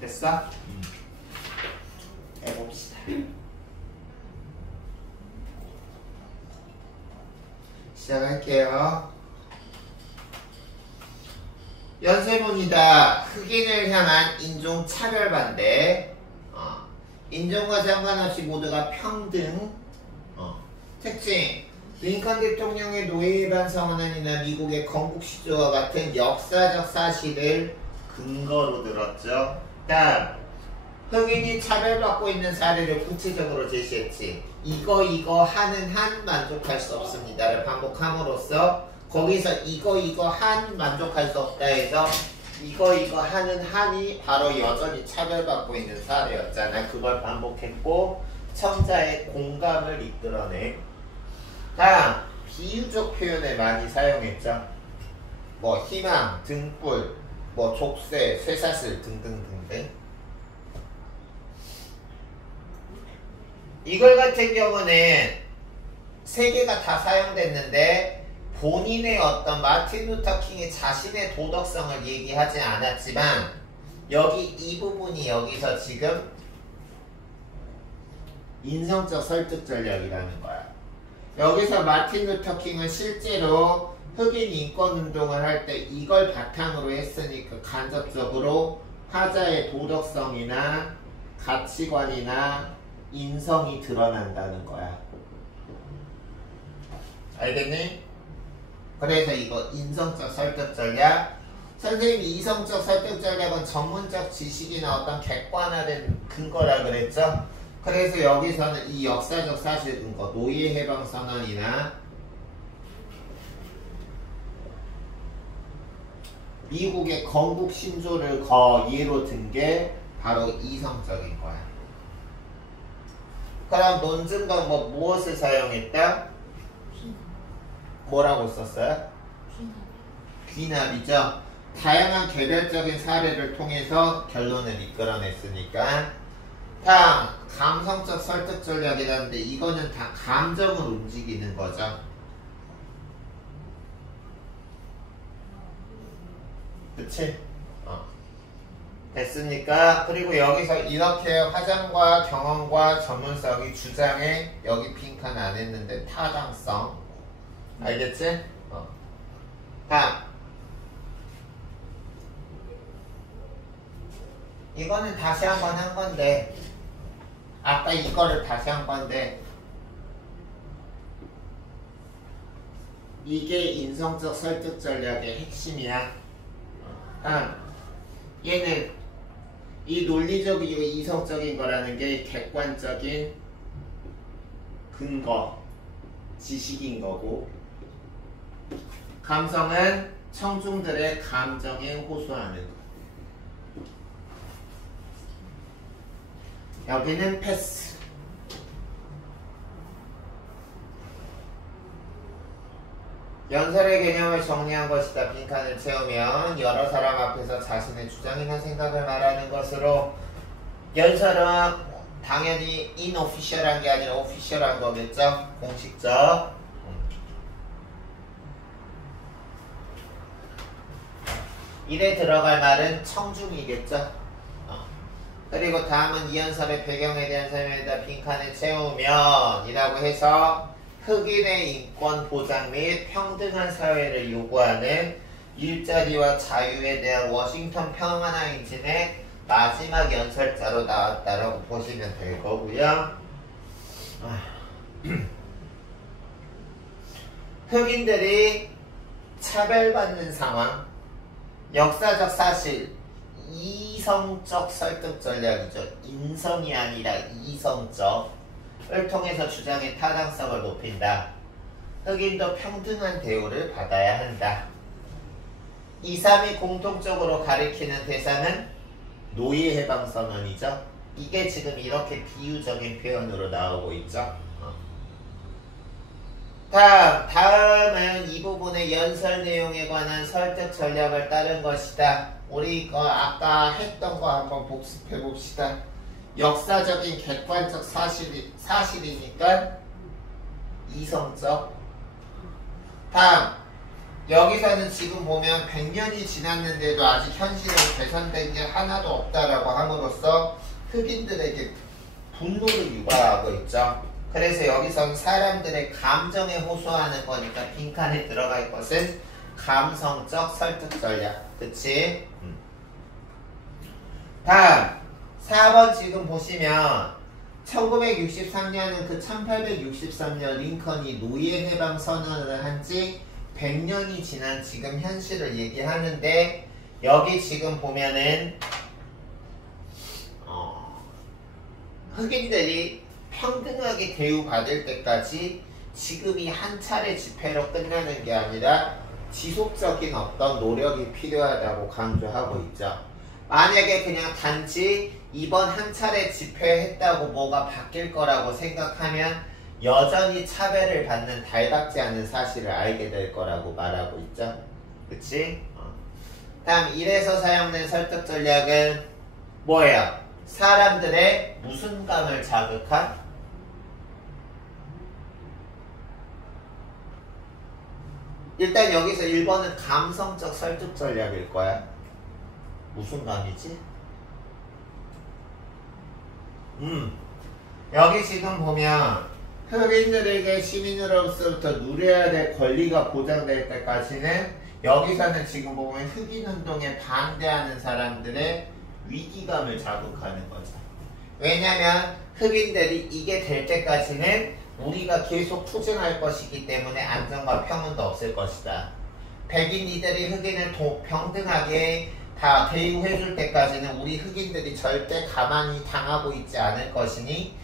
됐어? 해봅시다. 시작할게요. 연쇄문이다. 흑인을 향한 인종차별반대. 인종과 상관없이 모두가 평등. 특징. 링컨 대통령의 노예 위반 선언은 이날 미국의 건국 시조와 같은 역사적 사실을 근거로 들었죠. 다음, 흑인이 차별받고 있는 사례를 구체적으로 제시했지. 이거 하는 한 만족할 수 없습니다를 반복함으로써 거기서 이거 한 만족할 수 없다 해서 이거 하는 한이 바로 여전히 차별받고 있는 사례였잖아. 그걸 반복했고 청자의 공감을 이끌어내. 다음, 비유적 표현을 많이 사용했죠. 뭐 희망, 등불, 뭐 족쇄, 쇠사슬 등등등등. 이걸 같은 경우는 세 개가 다 사용됐는데 본인의 어떤 마틴 루터 킹이 자신의 도덕성을 얘기하지 않았지만 여기 이 부분이 여기서 지금 인성적 설득 전략이라는 거야. 여기서 마틴 루터 킹은 실제로 흑인 인권운동을 할 때 이걸 바탕으로 했으니까 간접적으로 화자의 도덕성이나 가치관이나 인성이 드러난다는 거야. 알겠니? 그래서 이거 인성적 설득 전략. 선생님이 이성적 설득 전략은 전문적 지식이나 어떤 객관화된 근거라 그랬죠? 그래서 여기서는 이 역사적 사실 근거, 노예 해방 선언이나 미국의 건국 신조를 예로 든 게 바로 이성적인 거야. 그럼 논증 방법 무엇을 사용했다? 뭐라고 썼어요? 귀납이죠. 다양한 개별적인 사례를 통해서 결론을 이끌어냈으니까. 다음 감성적 설득 전략이라는데 이거는 다 감정을 움직이는 거죠. 그치? 됐습니까? 그리고 여기서 이렇게 화장과 경험과 전문성이 주장에 여기 빈칸 안 했는데 타당성. 알겠지? 다음 이거는 다시 한번 한 건데 아까 이거를 다시 한 건데 이게 인성적 설득 전략의 핵심이야. 얘는 이 논리적이고 이성적인 거라는 게 객관적인 근거, 지식인 거고, 감성은 청중들의 감정에 호소하는 거. 여기는 패스. 연설의 개념을 정리한 것이다. 빈칸을 채우면 여러 사람 앞에서 자신의 주장이나 생각을 말하는 것으로, 연설은 당연히 인오피셜한 게 아니라 오피셜한 거겠죠? 공식적. 이래 들어갈 말은 청중이겠죠? 그리고 다음은 이 연설의 배경에 대한 설명에다 빈칸을 채우면 이라고 해서 흑인의 인권 보장 및 평등한 사회를 요구하는 일자리와 자유에 대한 워싱턴 평화인진의 마지막 연설자로 나왔다라고 보시면 될 거고요. 흑인들이 차별받는 상황, 역사적 사실, 이성적 설득 전략이죠. 인성이 아니라 이성적을 통해서 주장의 타당성을 높인다. 흑인도 평등한 대우를 받아야 한다. 2, 3이 공통적으로 가리키는 대상은 노예 해방 선언이죠. 이게 지금 이렇게 비유적인 표현으로 나오고 있죠. 다음은 이 부분의 연설 내용에 관한 설득 전략을 따른 것이다. 우리 이거 아까 했던 거 한번 복습해 봅시다. 역사적인 객관적 사실이니까 이성적. 다음 여기서는 지금 보면 100년이 지났는데도 아직 현실에 개선된 게 하나도 없다라고 함으로써 흑인들에게 분노를 유발하고 있죠. 그래서 여기선 사람들의 감정에 호소하는 거니까 빈칸에 들어갈 것은 감성적 설득 전략. 그치? 다음 4번 지금 보시면 1963년은 그 1863년 링컨이 노예 해방 선언을 한 지 100년이 지난 지금 현실을 얘기하는데, 여기 지금 보면은 흑인들이 평등하게 대우받을 때까지 지금이 한 차례 집회로 끝나는 게 아니라 지속적인 어떤 노력이 필요하다고 강조하고 있죠. 만약에 그냥 단지 이번 한 차례 집회했다고 뭐가 바뀔 거라고 생각하면 여전히 차별을 받는 달갑지 않은 사실을 알게 될 거라고 말하고 있죠. 그치? 다음 1에서 사용된 설득 전략은 뭐예요? 사람들의 무슨 감을 자극한? 일단 여기서 1번은 감성적 설득 전략일 거야. 무슨 감이지? 여기 지금 보면 흑인들에게 시민으로서부터 누려야 될 권리가 보장될 때까지는, 여기서는 지금 보면 흑인 운동에 반대하는 사람들의 위기감을 자극하는 거죠. 왜냐면 흑인들이 이게 될 때까지는 우리가 계속 투쟁할 것이기 때문에 안정과 평온도 없을 것이다. 백인이들이 흑인을 평등하게 다 대우해줄 때까지는 우리 흑인들이 절대 가만히 당하고 있지 않을 것이니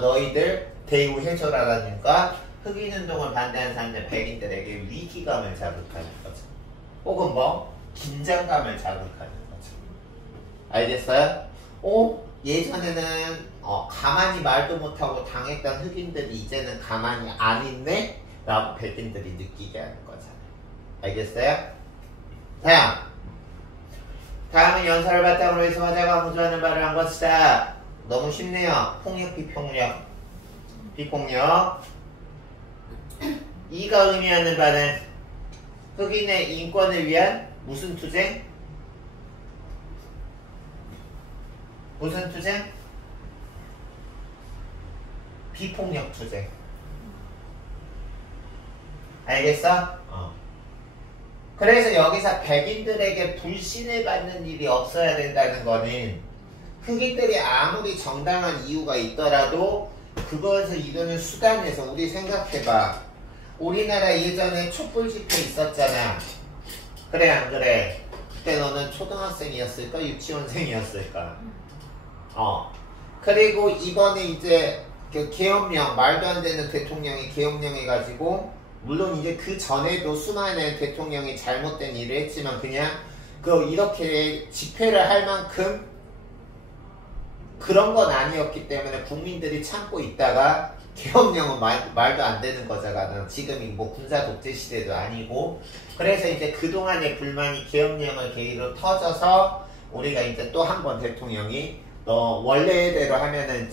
너희들 대우해줘라라니까 흑인운동을 반대하는 사람들 백인들에게 위기감을 자극하는 거죠. 혹은 뭐 긴장감을 자극하는 거죠. 알겠어요? 예전에는 가만히 말도 못하고 당했던 흑인들이 이제는 가만히 안 있네? 라고 백인들이 느끼게 하는 거잖아요. 알겠어요? 다음은 연설을 바탕으로 해서 화자가 강조하는 바를 한 것이다. 너무 쉽네요. 폭력, 비폭력. 비폭력. 이가 의미하는 바는 흑인의 인권을 위한 무슨 투쟁? 무슨 투쟁? 비폭력 투쟁. 알겠어? 그래서 여기서 백인들에게 불신을 받는 일이 없어야 된다는 거는 흑인들이 아무리 정당한 이유가 있더라도 그것을 이루는 수단에서 우리 생각해봐. 우리나라 예전에 촛불 집회 있었잖아. 그래 안 그래? 그때 너는 초등학생이었을까? 유치원생이었을까? 그리고 이번에 이제 그 계엄령, 말도 안 되는 대통령이 계엄령해가지고 물론 이제 그 전에도 수많은 대통령이 잘못된 일을 했지만 그냥 이렇게 집회를 할 만큼 그런 건 아니었기 때문에 국민들이 참고 있다가 계엄령은 말도 안 되는 거잖아. 지금이 뭐 군사 독재 시대도 아니고. 그래서 이제 그동안의 불만이 계엄령을 계기로 터져서 우리가 이제 또 한 번 대통령이 원래대로 하면은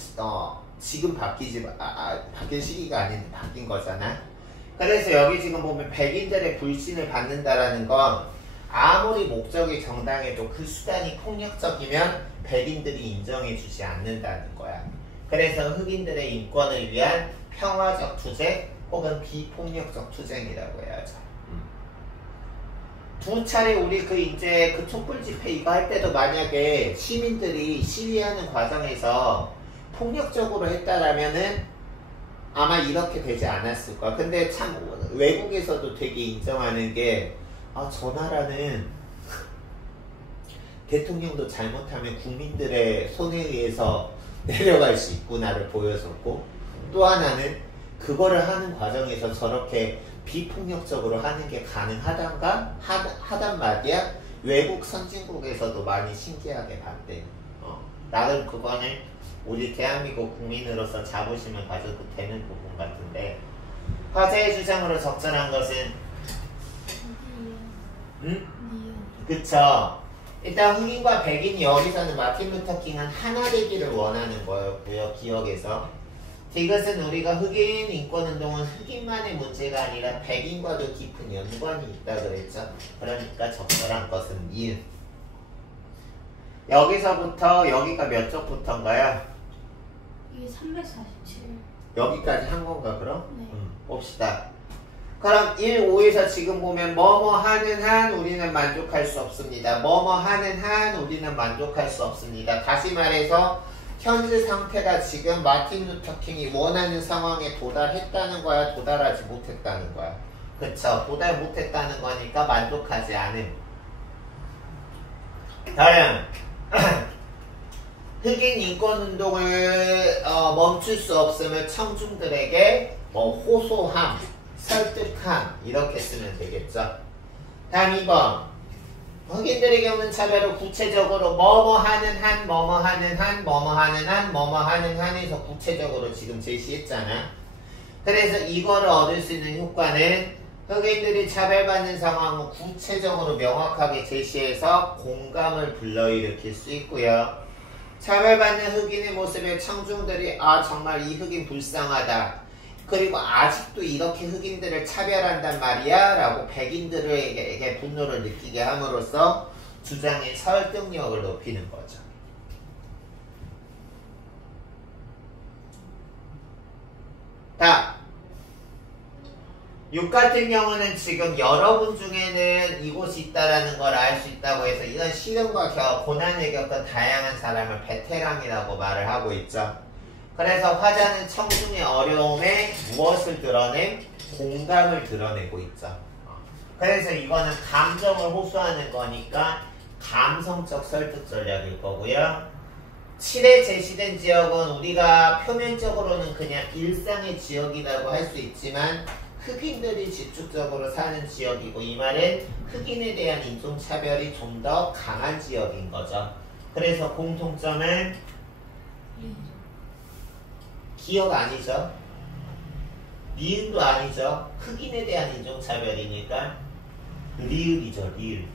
지금 바뀔 시기가 아닌데 바뀐 거잖아. 그래서 여기 지금 보면 백인들의 불신을 받는다라는 건 아무리 목적이 정당해도 그 수단이 폭력적이면 백인들이 인정해주지 않는다는 거야. 그래서 흑인들의 인권을 위한 평화적 투쟁 혹은 비폭력적 투쟁이라고 해야죠. 두 차례 우리 그 촛불 집회 이거 할 때도 만약에 시민들이 시위하는 과정에서 폭력적으로 했다라면은 아마 이렇게 되지 않았을 거야. 근데 참 외국에서도 되게 인정하는 게 저 나라는 대통령도 잘못하면 국민들의 손에 의해서 내려갈 수 있구나를 보여줬고, 또 하나는 그거를 하는 과정에서 저렇게 비폭력적으로 하는 게 가능하단가? 하단 말이야. 외국 선진국에서도 많이 신기하게 봤대. 나는 그거는 우리 대한민국 국민으로서 자부심을 가져도 되는 부분 같은데, 화자의 주장으로 적절한 것은 그쵸. 일단 흑인과 백인이 여기서는 마틴 루터 킹은 하나 되기를 원하는 거였고요. 기억에서 이것은 우리가 흑인 인권운동은 흑인만의 문제가 아니라 백인과도 깊은 연관이 있다 그랬죠. 그러니까 적절한 것은 1. 여기서부터 여기가 몇 쪽부터인가요? 이게 347. 여기까지 한 건가 그럼? 네. 봅시다. 그럼 1, 5에서 지금 보면 뭐뭐 하는 한 우리는 만족할 수 없습니다. 뭐뭐 하는 한 우리는 만족할 수 없습니다. 다시 말해서 현재 상태가 지금 마틴 루터 킹이 원하는 상황에 도달했다는 거야, 도달하지 못했다는 거야. 그쵸? 도달 못했다는 거니까 만족하지 않음. 다음 흑인 인권운동을 멈출 수 없음을 청중들에게 호소함, 설득함 이렇게 쓰면 되겠죠. 다음 2번 흑인들이 겪는 차별을 구체적으로 뭐뭐 하는 한, 뭐뭐 하는 한, 뭐뭐 하는 한, 뭐뭐 하는 한에서 구체적으로 지금 제시했잖아. 그래서 이거를 얻을 수 있는 효과는 흑인들이 차별받는 상황을 구체적으로 명확하게 제시해서 공감을 불러일으킬 수 있고요. 차별받는 흑인의 모습에 청중들이 정말 이 흑인 불쌍하다. 그리고 아직도 이렇게 흑인들을 차별한단 말이야 라고 백인들에게 분노를 느끼게 함으로써 주장의 설득력을 높이는 거죠. 자, 6 같은 경우는 지금 여러분 중에는 이곳이 있다라는 걸 알 수 있다고 해서 이런 시련과 고난을 겪은 다양한 사람을 베테랑이라고 말을 하고 있죠. 그래서 화자는 청중의 어려움에 무엇을 드러냄? 공감을 드러내고 있죠. 그래서 이거는 감정을 호소하는 거니까 감성적 설득 전략일 거고요. 7에 제시된 지역은 우리가 표면적으로는 그냥 일상의 지역이라고 할 수 있지만 흑인들이 집중적으로 사는 지역이고, 이 말은 흑인에 대한 인종차별이 좀 더 강한 지역인 거죠. 그래서 공통점은 기억 아니죠. 니은도 아니죠. 흑인에 대한 인종차별이니까 리을이죠. 리을.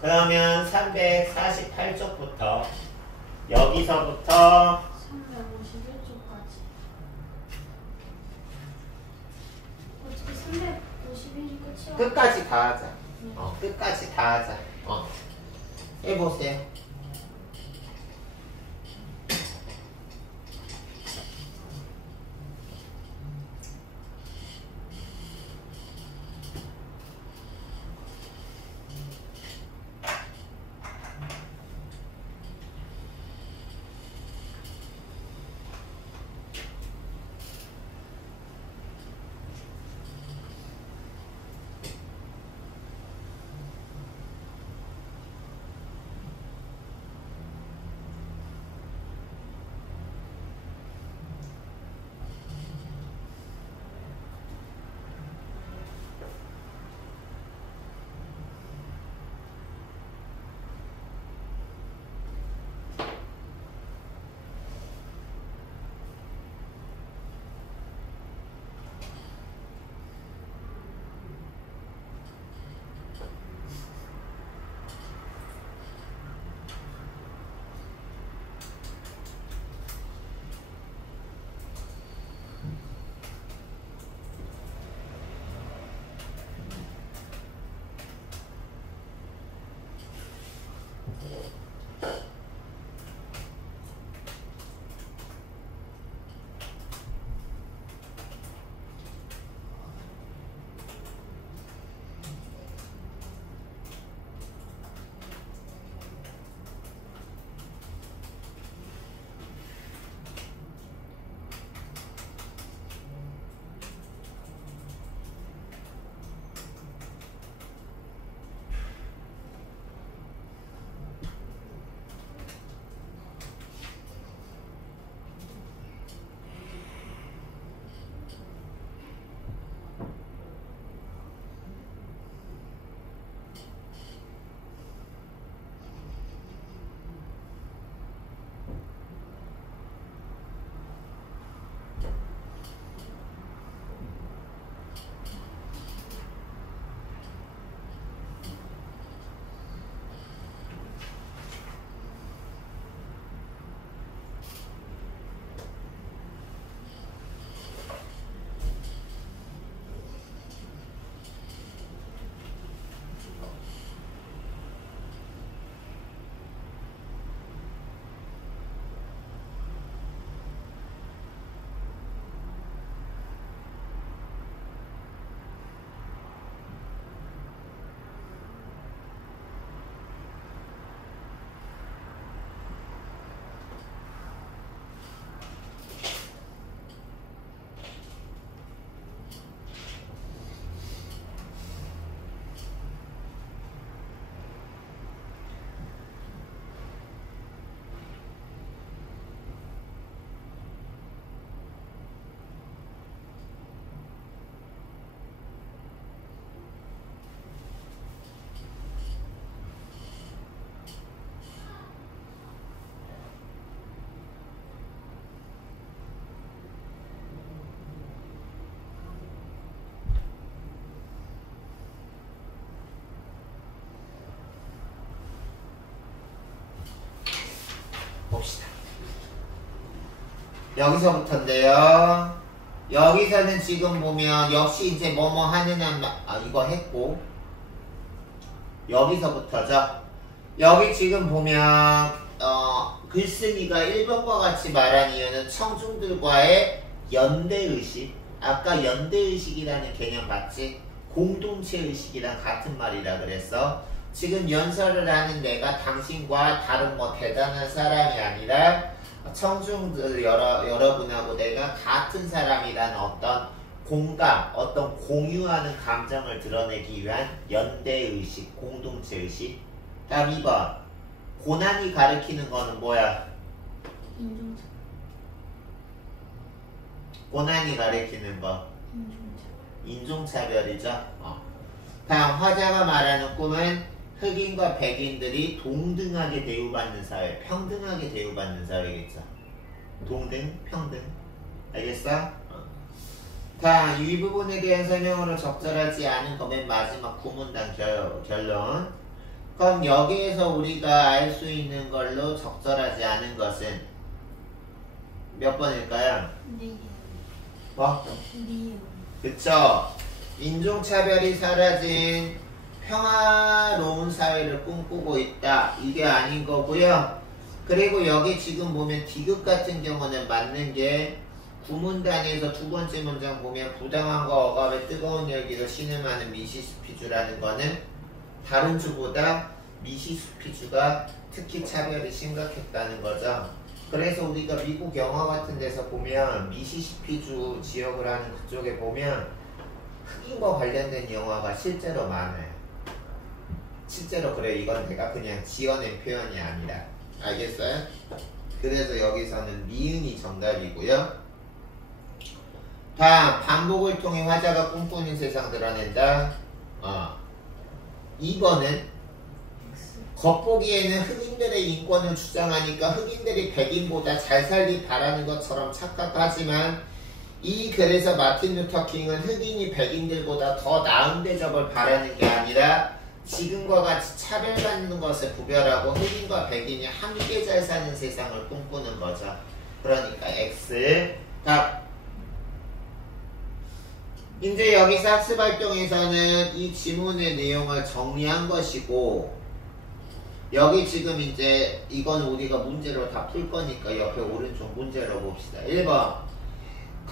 그러면 348쪽부터 여기서부터 351쪽까지. 어떻게 351이 끝이야? 끝까지 다 하자. 끝까지 다 하자. 해보세요. 봅시다. 여기서부터인데요. 여기서는 지금 보면 역시 이제 뭐뭐 하느냐 이거 했고, 여기서부터죠. 여기 지금 보면 글쓰기가 1번과 같이 말한 이유는 청중들과의 연대의식, 아까 연대의식이라는 개념 맞지? 공동체의식이랑 같은 말이라 그랬어. 지금 연설을 하는 내가 당신과 다른 뭐 대단한 사람이 아니라 청중들 여러분하고 내가 같은 사람이라는 어떤 공감, 어떤 공유하는 감정을 드러내기 위한 연대의식, 공동체의식. 다음 2번. 고난이 가리키는 거는 뭐야? 인종차. 고난이 가리키는 거. 인종차. 인종차별이죠. 다음 화자가 말하는 꿈은 흑인과 백인들이 동등하게 대우받는 사회, 평등하게 대우받는 사회겠죠. 동등, 평등. 알겠어? 다음 이 부분에 대한 설명으로 적절하지 않은 거 맨 마지막 구문단 결론. 그럼 여기에서 우리가 알 수 있는 걸로 적절하지 않은 것은 몇 번일까요? 네. 뭐? 네. 그쵸? 인종차별이 사라진 평화로운 사회를 꿈꾸고 있다. 이게 아닌 거고요. 그리고 여기 지금 보면 디귿 같은 경우는 맞는 게 구문단에서 두 번째 문장 보면 부당함과 억압의 뜨거운 열기로 신음하는 미시스피주라는 거는 다른 주보다 미시스피주가 특히 차별이 심각했다는 거죠. 그래서 우리가 미국 영화 같은 데서 보면 미시시피주 지역을 하는 그쪽에 보면 흑인과 관련된 영화가 실제로 많아요. 실제로 그래요. 이건 내가 그냥 지어낸 표현이 아니라. 알겠어요? 그래서 여기서는 미은이 정답이고요. 다음 반복을 통해 화자가 꿈꾸는 세상 드러낸다. 2번은 겉보기에는 흑인들의 인권을 주장하니까 흑인들이 백인보다 잘 살기 바라는 것처럼 착각하지만 이 글에서 마틴 루터 킹은 흑인이 백인들보다 더 나은 대접을 바라는 게 아니라 지금과 같이 차별받는 것을 구별하고 흑인과 백인이 함께 잘 사는 세상을 꿈꾸는 거죠. 그러니까 X. 자, 이제 여기서 학습활동에서는 이 지문의 내용을 정리한 것이고 여기 지금 이제 이거는 우리가 문제로 다 풀 거니까 옆에 오른쪽 문제로 봅시다. 1번.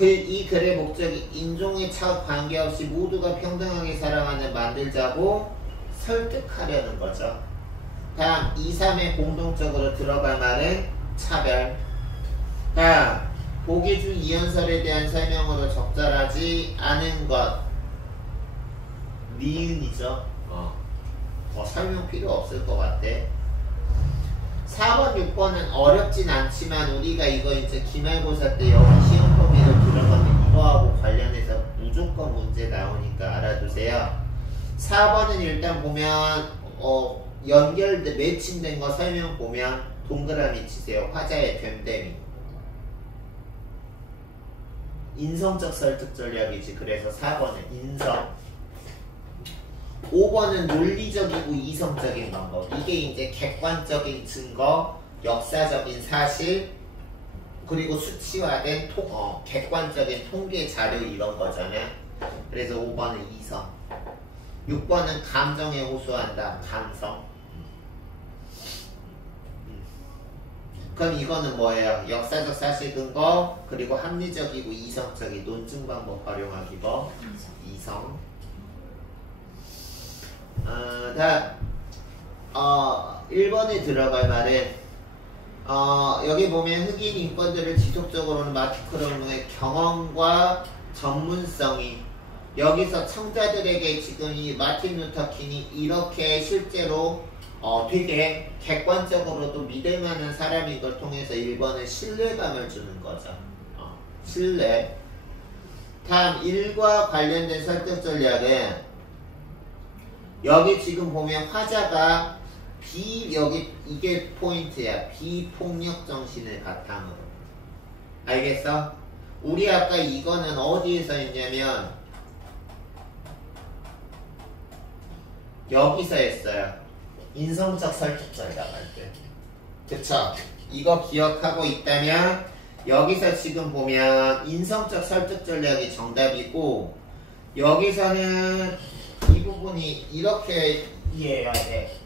이 글의 목적이 인종의 차원 관계없이 모두가 평등하게 살아가는 만들자고 설득하려는 거죠. 다음 2, 3의 공동적으로 들어갈 말은 차별. 다음 보기 중 이연설에 대한 설명으로 적절하지 않은 것 니은이죠. 설명 필요 없을 것 같아. 4번, 6번은 어렵진 않지만 우리가 이거 이제 기말고사 때 여기 시험 범위로 들어가면 이거하고 관련해서 무조건 문제 나오니까 알아두세요. 4번은 일단 보면 연결된 매칭된 거 설명 보면 동그라미 치세요. 화자의 됨됨이. 인성적 설득 전략이지. 그래서 4번은 인성. 5번은 논리적이고 이성적인 방법. 이게 이제 객관적인 증거, 역사적인 사실, 그리고 수치화된 객관적인 통계 자료 이런 거잖아요. 그래서 5번은 이성. 6번은 감정에 호소한다. 감성. 그럼 이거는 뭐예요? 역사적 사실 근거, 그리고 합리적이고 이성적인 논증 방법 활용하기 거. 이성. 다음 1번에 들어갈 말은 여기 보면 흑인 인권들을 지속적으로는 마티크롬의 경험과 전문성이 여기서 청자들에게 지금 이 마틴 루터 킹이 이렇게 실제로 되게 객관적으로도 믿을만한 사람인 걸 통해서 1번은 신뢰감을 주는 거죠. 신뢰. 다음 1과 관련된 설득 전략은 여기 지금 보면 화자가 여기 이게 포인트야. 비폭력 정신을 바탕으로. 알겠어? 우리 아까 이거는 어디에서 했냐면 여기서 했어요. 인성적 설득 전략 할 때. 그쵸? 이거 기억하고 있다면 여기서 지금 보면 인성적 설득 전략이 정답이고 여기서는 이 부분이 이렇게 이해해야 돼.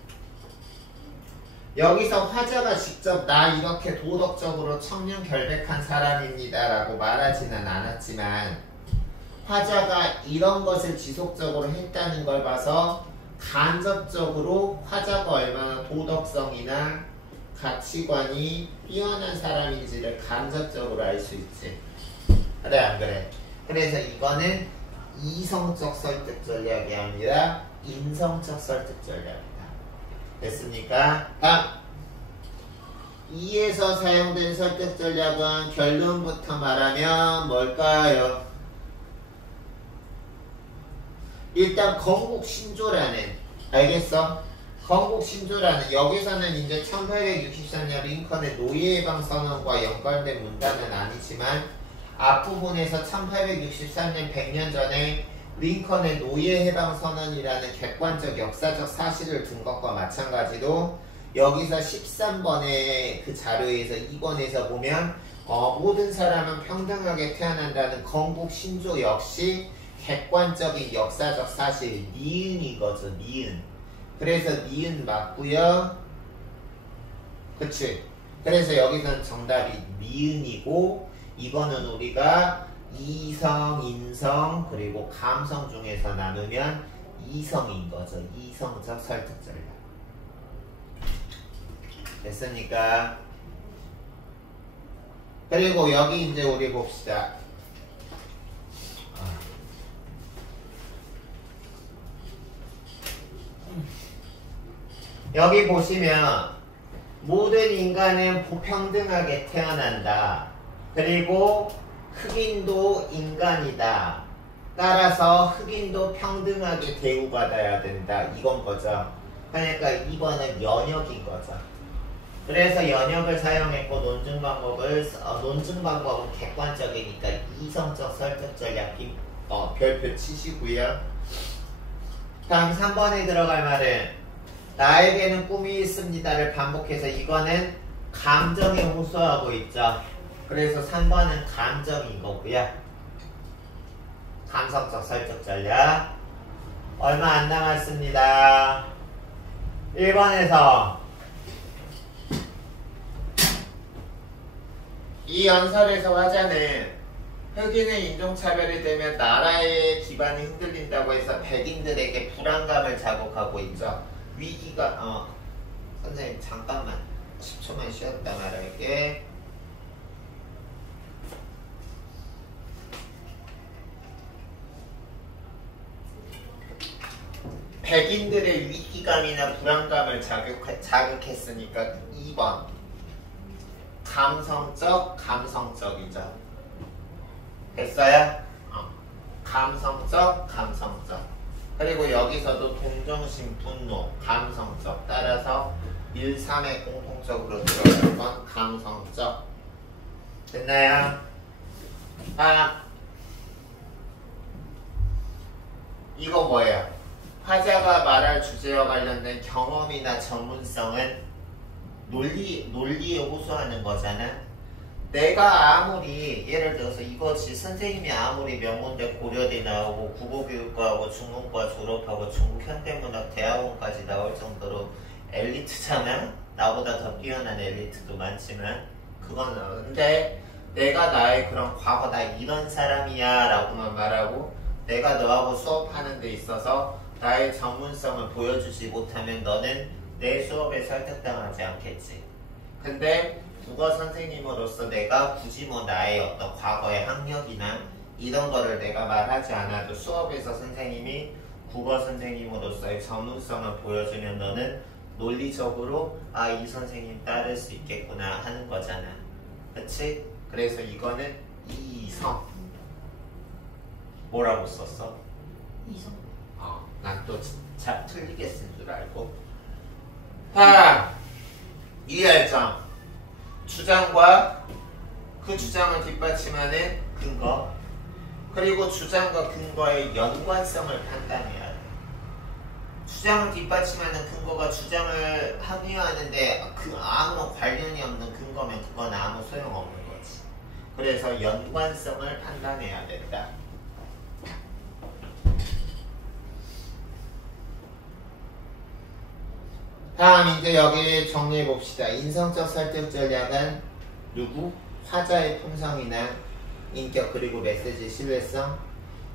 여기서 화자가 직접 나 이렇게 도덕적으로 청렴 결백한 사람입니다 라고 말하지는 않았지만 화자가 이런 것을 지속적으로 했다는 걸 봐서 간접적으로 화자가 얼마나 도덕성이나 가치관이 뛰어난 사람인지를 간접적으로 알 수 있지. 그래 안 그래? 그래서 이거는 이성적 설득 전략이 아니라 인성적 설득 전략이다. 됐습니까? 다음 2에서 사용된 설득 전략은 결론부터 말하면 뭘까요? 일단 건국신조라는, 알겠어? 건국신조라는, 여기서는 이제 1863년 링컨의 노예해방선언과 연관된 문단은 아니지만 앞부분에서 1863년 100년 전에 링컨의 노예해방선언이라는 객관적 역사적 사실을 둔 것과 마찬가지로 여기서 13번의 그 자료에서 2번에서 보면 모든 사람은 평등하게 태어난다는 건국신조 역시 객관적인 역사적 사실, 니은인 거죠. 니은. 그래서 니은 맞고요. 그치? 그래서 여기서는 정답이 니은이고, 이거는 우리가 이성, 인성, 그리고 감성 중에서 나누면 이성인 거죠. 이성적 설득 전략. 됐습니까? 그리고 여기 이제 우리 봅시다. 여기 보시면 모든 인간은 불평등하게 태어난다. 그리고 흑인도 인간이다. 따라서 흑인도 평등하게 대우받아야 된다. 이건 거죠. 그러니까 2번은 연역인 거죠. 그래서 연역을 사용했고 논증 방법은 객관적이니까 이성적 설득 전략 별표 치시고요. 다음 3번에 들어갈 말은 나에게는 꿈이 있습니다를 반복해서 이거는 감정에 호소하고 있죠. 그래서 3번은 감정인 거고요. 감성적 설득 전략. 얼마 안 남았습니다. 1번에서 이 연설에서 화자는 흑인의 인종차별이 되면 나라의 기반이 흔들린다고 해서 백인들에게 불안감을 자극하고 있죠. 위기가 선생님 잠깐만 10초만 쉬었다 말할게. 백인들의 위기감이나 불안감을 자극했으니까 2번 감성적이죠. 됐어요? 감성적. 그리고 여기서도 동정심, 분노, 감성적. 따라서 1, 3에 공통적으로 들어가는 건 감성적. 됐나요? 이거 뭐예요? 화자가 말할 주제와 관련된 경험이나 전문성은 논리에 호소하는 거잖아. 내가 아무리 예를 들어서 이것이 선생님이 아무리 명문대 고려대 나오고 국어교육과하고 중문과 졸업하고 중국 현대문학 대학원까지 나올 정도로 엘리트잖아. 나보다 더 뛰어난 엘리트도 많지만 그건 근데 내가 나의 그런 과거 나 이런 사람이야 라고만 말하고 내가 너하고 수업하는 데 있어서 나의 전문성을 보여주지 못하면 너는 내 수업에 설득당하지 않겠지. 근데 국어 선생님으로서 내가 굳이 나의 어떤 과거의 학력이나 이런 거를 내가 말하지 않아도 수업에서 선생님이 국어 선생님으로서의 전문성을 보여주면 너는 논리적으로 이 선생님 따를 수 있겠구나 하는 거잖아. 그치? 그래서 이거는 이성. 뭐라고 썼어? 이성. 난 또 잘 틀리게 쓴 줄 알고. 자, 이해할 점. 주장과 그 주장을 뒷받침하는 근거, 그리고 주장과 근거의 연관성을 판단해야 돼. 주장을 뒷받침하는 근거가 주장을 합리화하는데 아무런 관련이 없는 근거면 그건 아무 소용없는 거지. 그래서 연관성을 판단해야 된다. 다음 이제 여기 정리해 봅시다. 인성적 설득 전략은 누구? 화자의 품성이나 인격 그리고 메시지 신뢰성.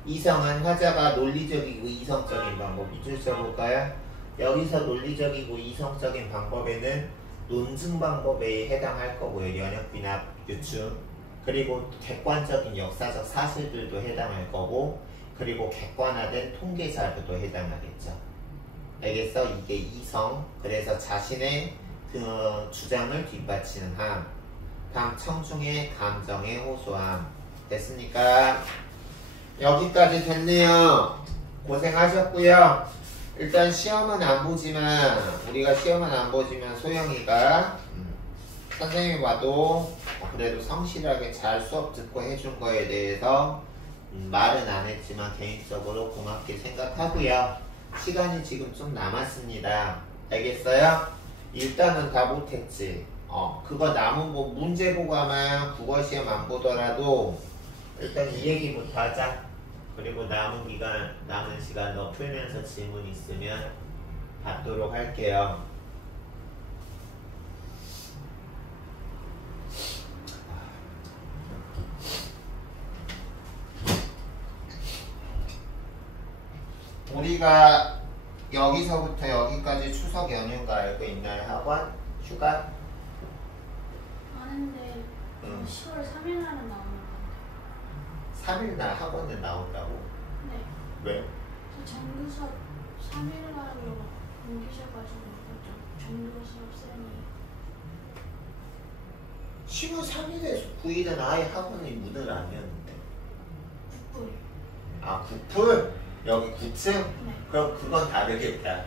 이성은 화자가 논리적이고 이성적인 방법. 밑줄 써볼까요? 여기서 논리적이고 이성적인 방법에는 논증 방법에 해당할 거고요. 연역, 비납, 유추. 그리고 객관적인 역사적 사실들도 해당할 거고, 그리고 객관화된 통계 자료도 해당하겠죠. 알겠어? 이게 이성. 그래서 자신의 그 주장을 뒷받치는 함. 다음 청중의 감정의 호소함. 됐습니까? 여기까지 됐네요. 고생하셨고요. 일단 시험은 안 보지만, 우리가 시험은 안 보지만 소영이가 선생님이 봐도 그래도 성실하게 잘 수업 듣고 해준 거에 대해서 말은 안 했지만 개인적으로 고맙게 생각하고요. 시간이 지금 좀 남았습니다. 알겠어요? 일단은 다 못했지. 그거 남은 거 문제 보고 아마 국어 시험 안 보더라도 일단 이 얘기부터 하자. 그리고 남은 시간 너 풀면서 질문 있으면 받도록 할게요. 우리가 여기서부터 여기까지 추석 연휴가 알고 있나요? 학원? 휴가? 아는데 10월 3일 날은 나오는 건데. 3일날 학원에 나온다고? 네. 왜? 저 정규 수업 3일 날로 옮기셔가지고 정규 수업 쌤이 10월 3일에서 9일은 아예 학원이 문을 안 여는데. 9불. 아, 9풀? 여기 9층? 네. 그럼 그건 다르겠다.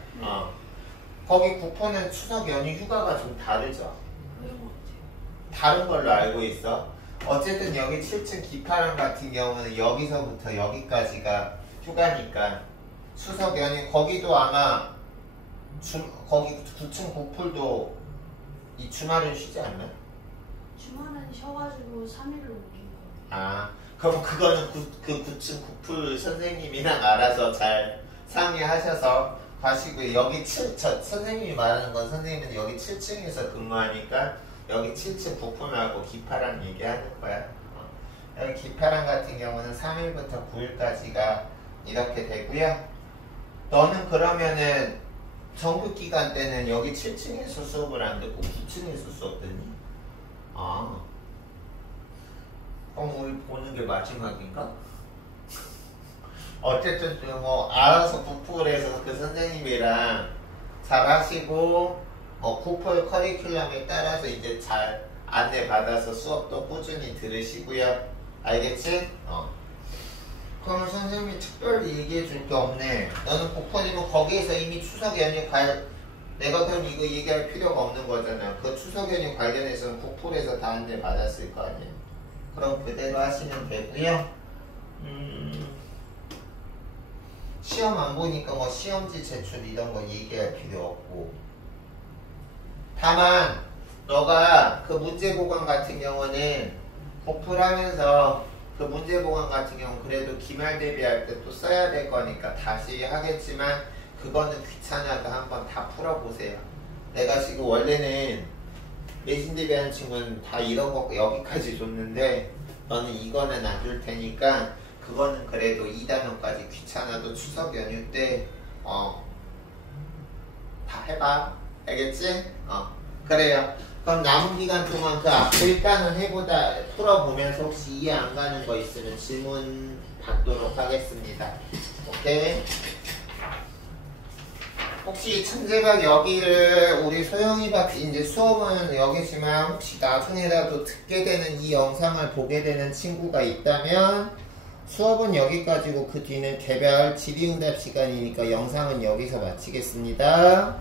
거기 9풀은 추석 연휴 휴가가 좀 다르죠? 그런 것 같아요. 다른 걸로 알고 있어. 어쨌든 여기 7층 기파람 같은 경우는 여기서부터 여기까지가 휴가니까 추석 연휴 거기도 아마 거기 9층 9풀도 이 주말은 쉬지 않나? 주말은 쉬어가지고 3일로 옮긴 거예요. 아, 그럼 그거는 그 9층 9풀 선생님이랑 알아서 잘 상의하셔서 가시고요. 여기 선생님이 말하는 건 선생님은 여기 7층에서 근무하니까 여기 7층 9풀 말고 기파랑 얘기하는 거야. 여기 기파랑 같은 경우는 3일부터 9일까지가 이렇게 되고요. 너는 그러면은 정규 기간 때는 여기 7층에서 수업을 안 듣고 9층에서 수업 듣니? 아, 그럼 우리 보는 게 마지막인가? 어쨌든 뭐 알아서 9풀에서 그 선생님이랑 잘 하시고 9풀 커리큘럼에 따라서 이제 잘 안내 받아서 수업도 꾸준히 들으시고요. 알겠지? 그럼 선생님이 특별히 얘기해 줄 게 없네. 너는 9풀이면 거기에서 이미 추석 연휴 내가 그럼 이거 얘기할 필요가 없는 거잖아. 그 추석 연휴 관련해서는 9풀에서 다 안내 받았을 거 아니에요. 그럼 그대로 하시면 되고요. 시험 안 보니까 뭐 시험지 제출 이런 거 얘기할 필요 없고, 다만 너가 그 문제 보관 같은 경우는 복풀하면서 그 문제 보관 같은 경우는 그래도 기말 대비할 때 또 써야 될 거니까 다시 하겠지만 그거는 귀찮아도 한번 다 풀어보세요. 내가 지금 원래는 내신 대비하는 친구는 다 이런 거 여기까지 줬는데 너는 이거는 안 줄 테니까 그거는 그래도 2단원까지 귀찮아도 추석 연휴 때 다 해봐. 알겠지? 그래요. 그럼 남은 기간 동안 그 앞에 일단은 풀어보면서 혹시 이해 안 가는 거 있으면 질문 받도록 하겠습니다. 오케이? 혹시 천재가 여기를 우리 소영이가 이제 수업은 여기지만 혹시 나중에라도 듣게 되는 이 영상을 보게 되는 친구가 있다면 수업은 여기까지고 그 뒤는 개별 질의응답 시간이니까 영상은 여기서 마치겠습니다.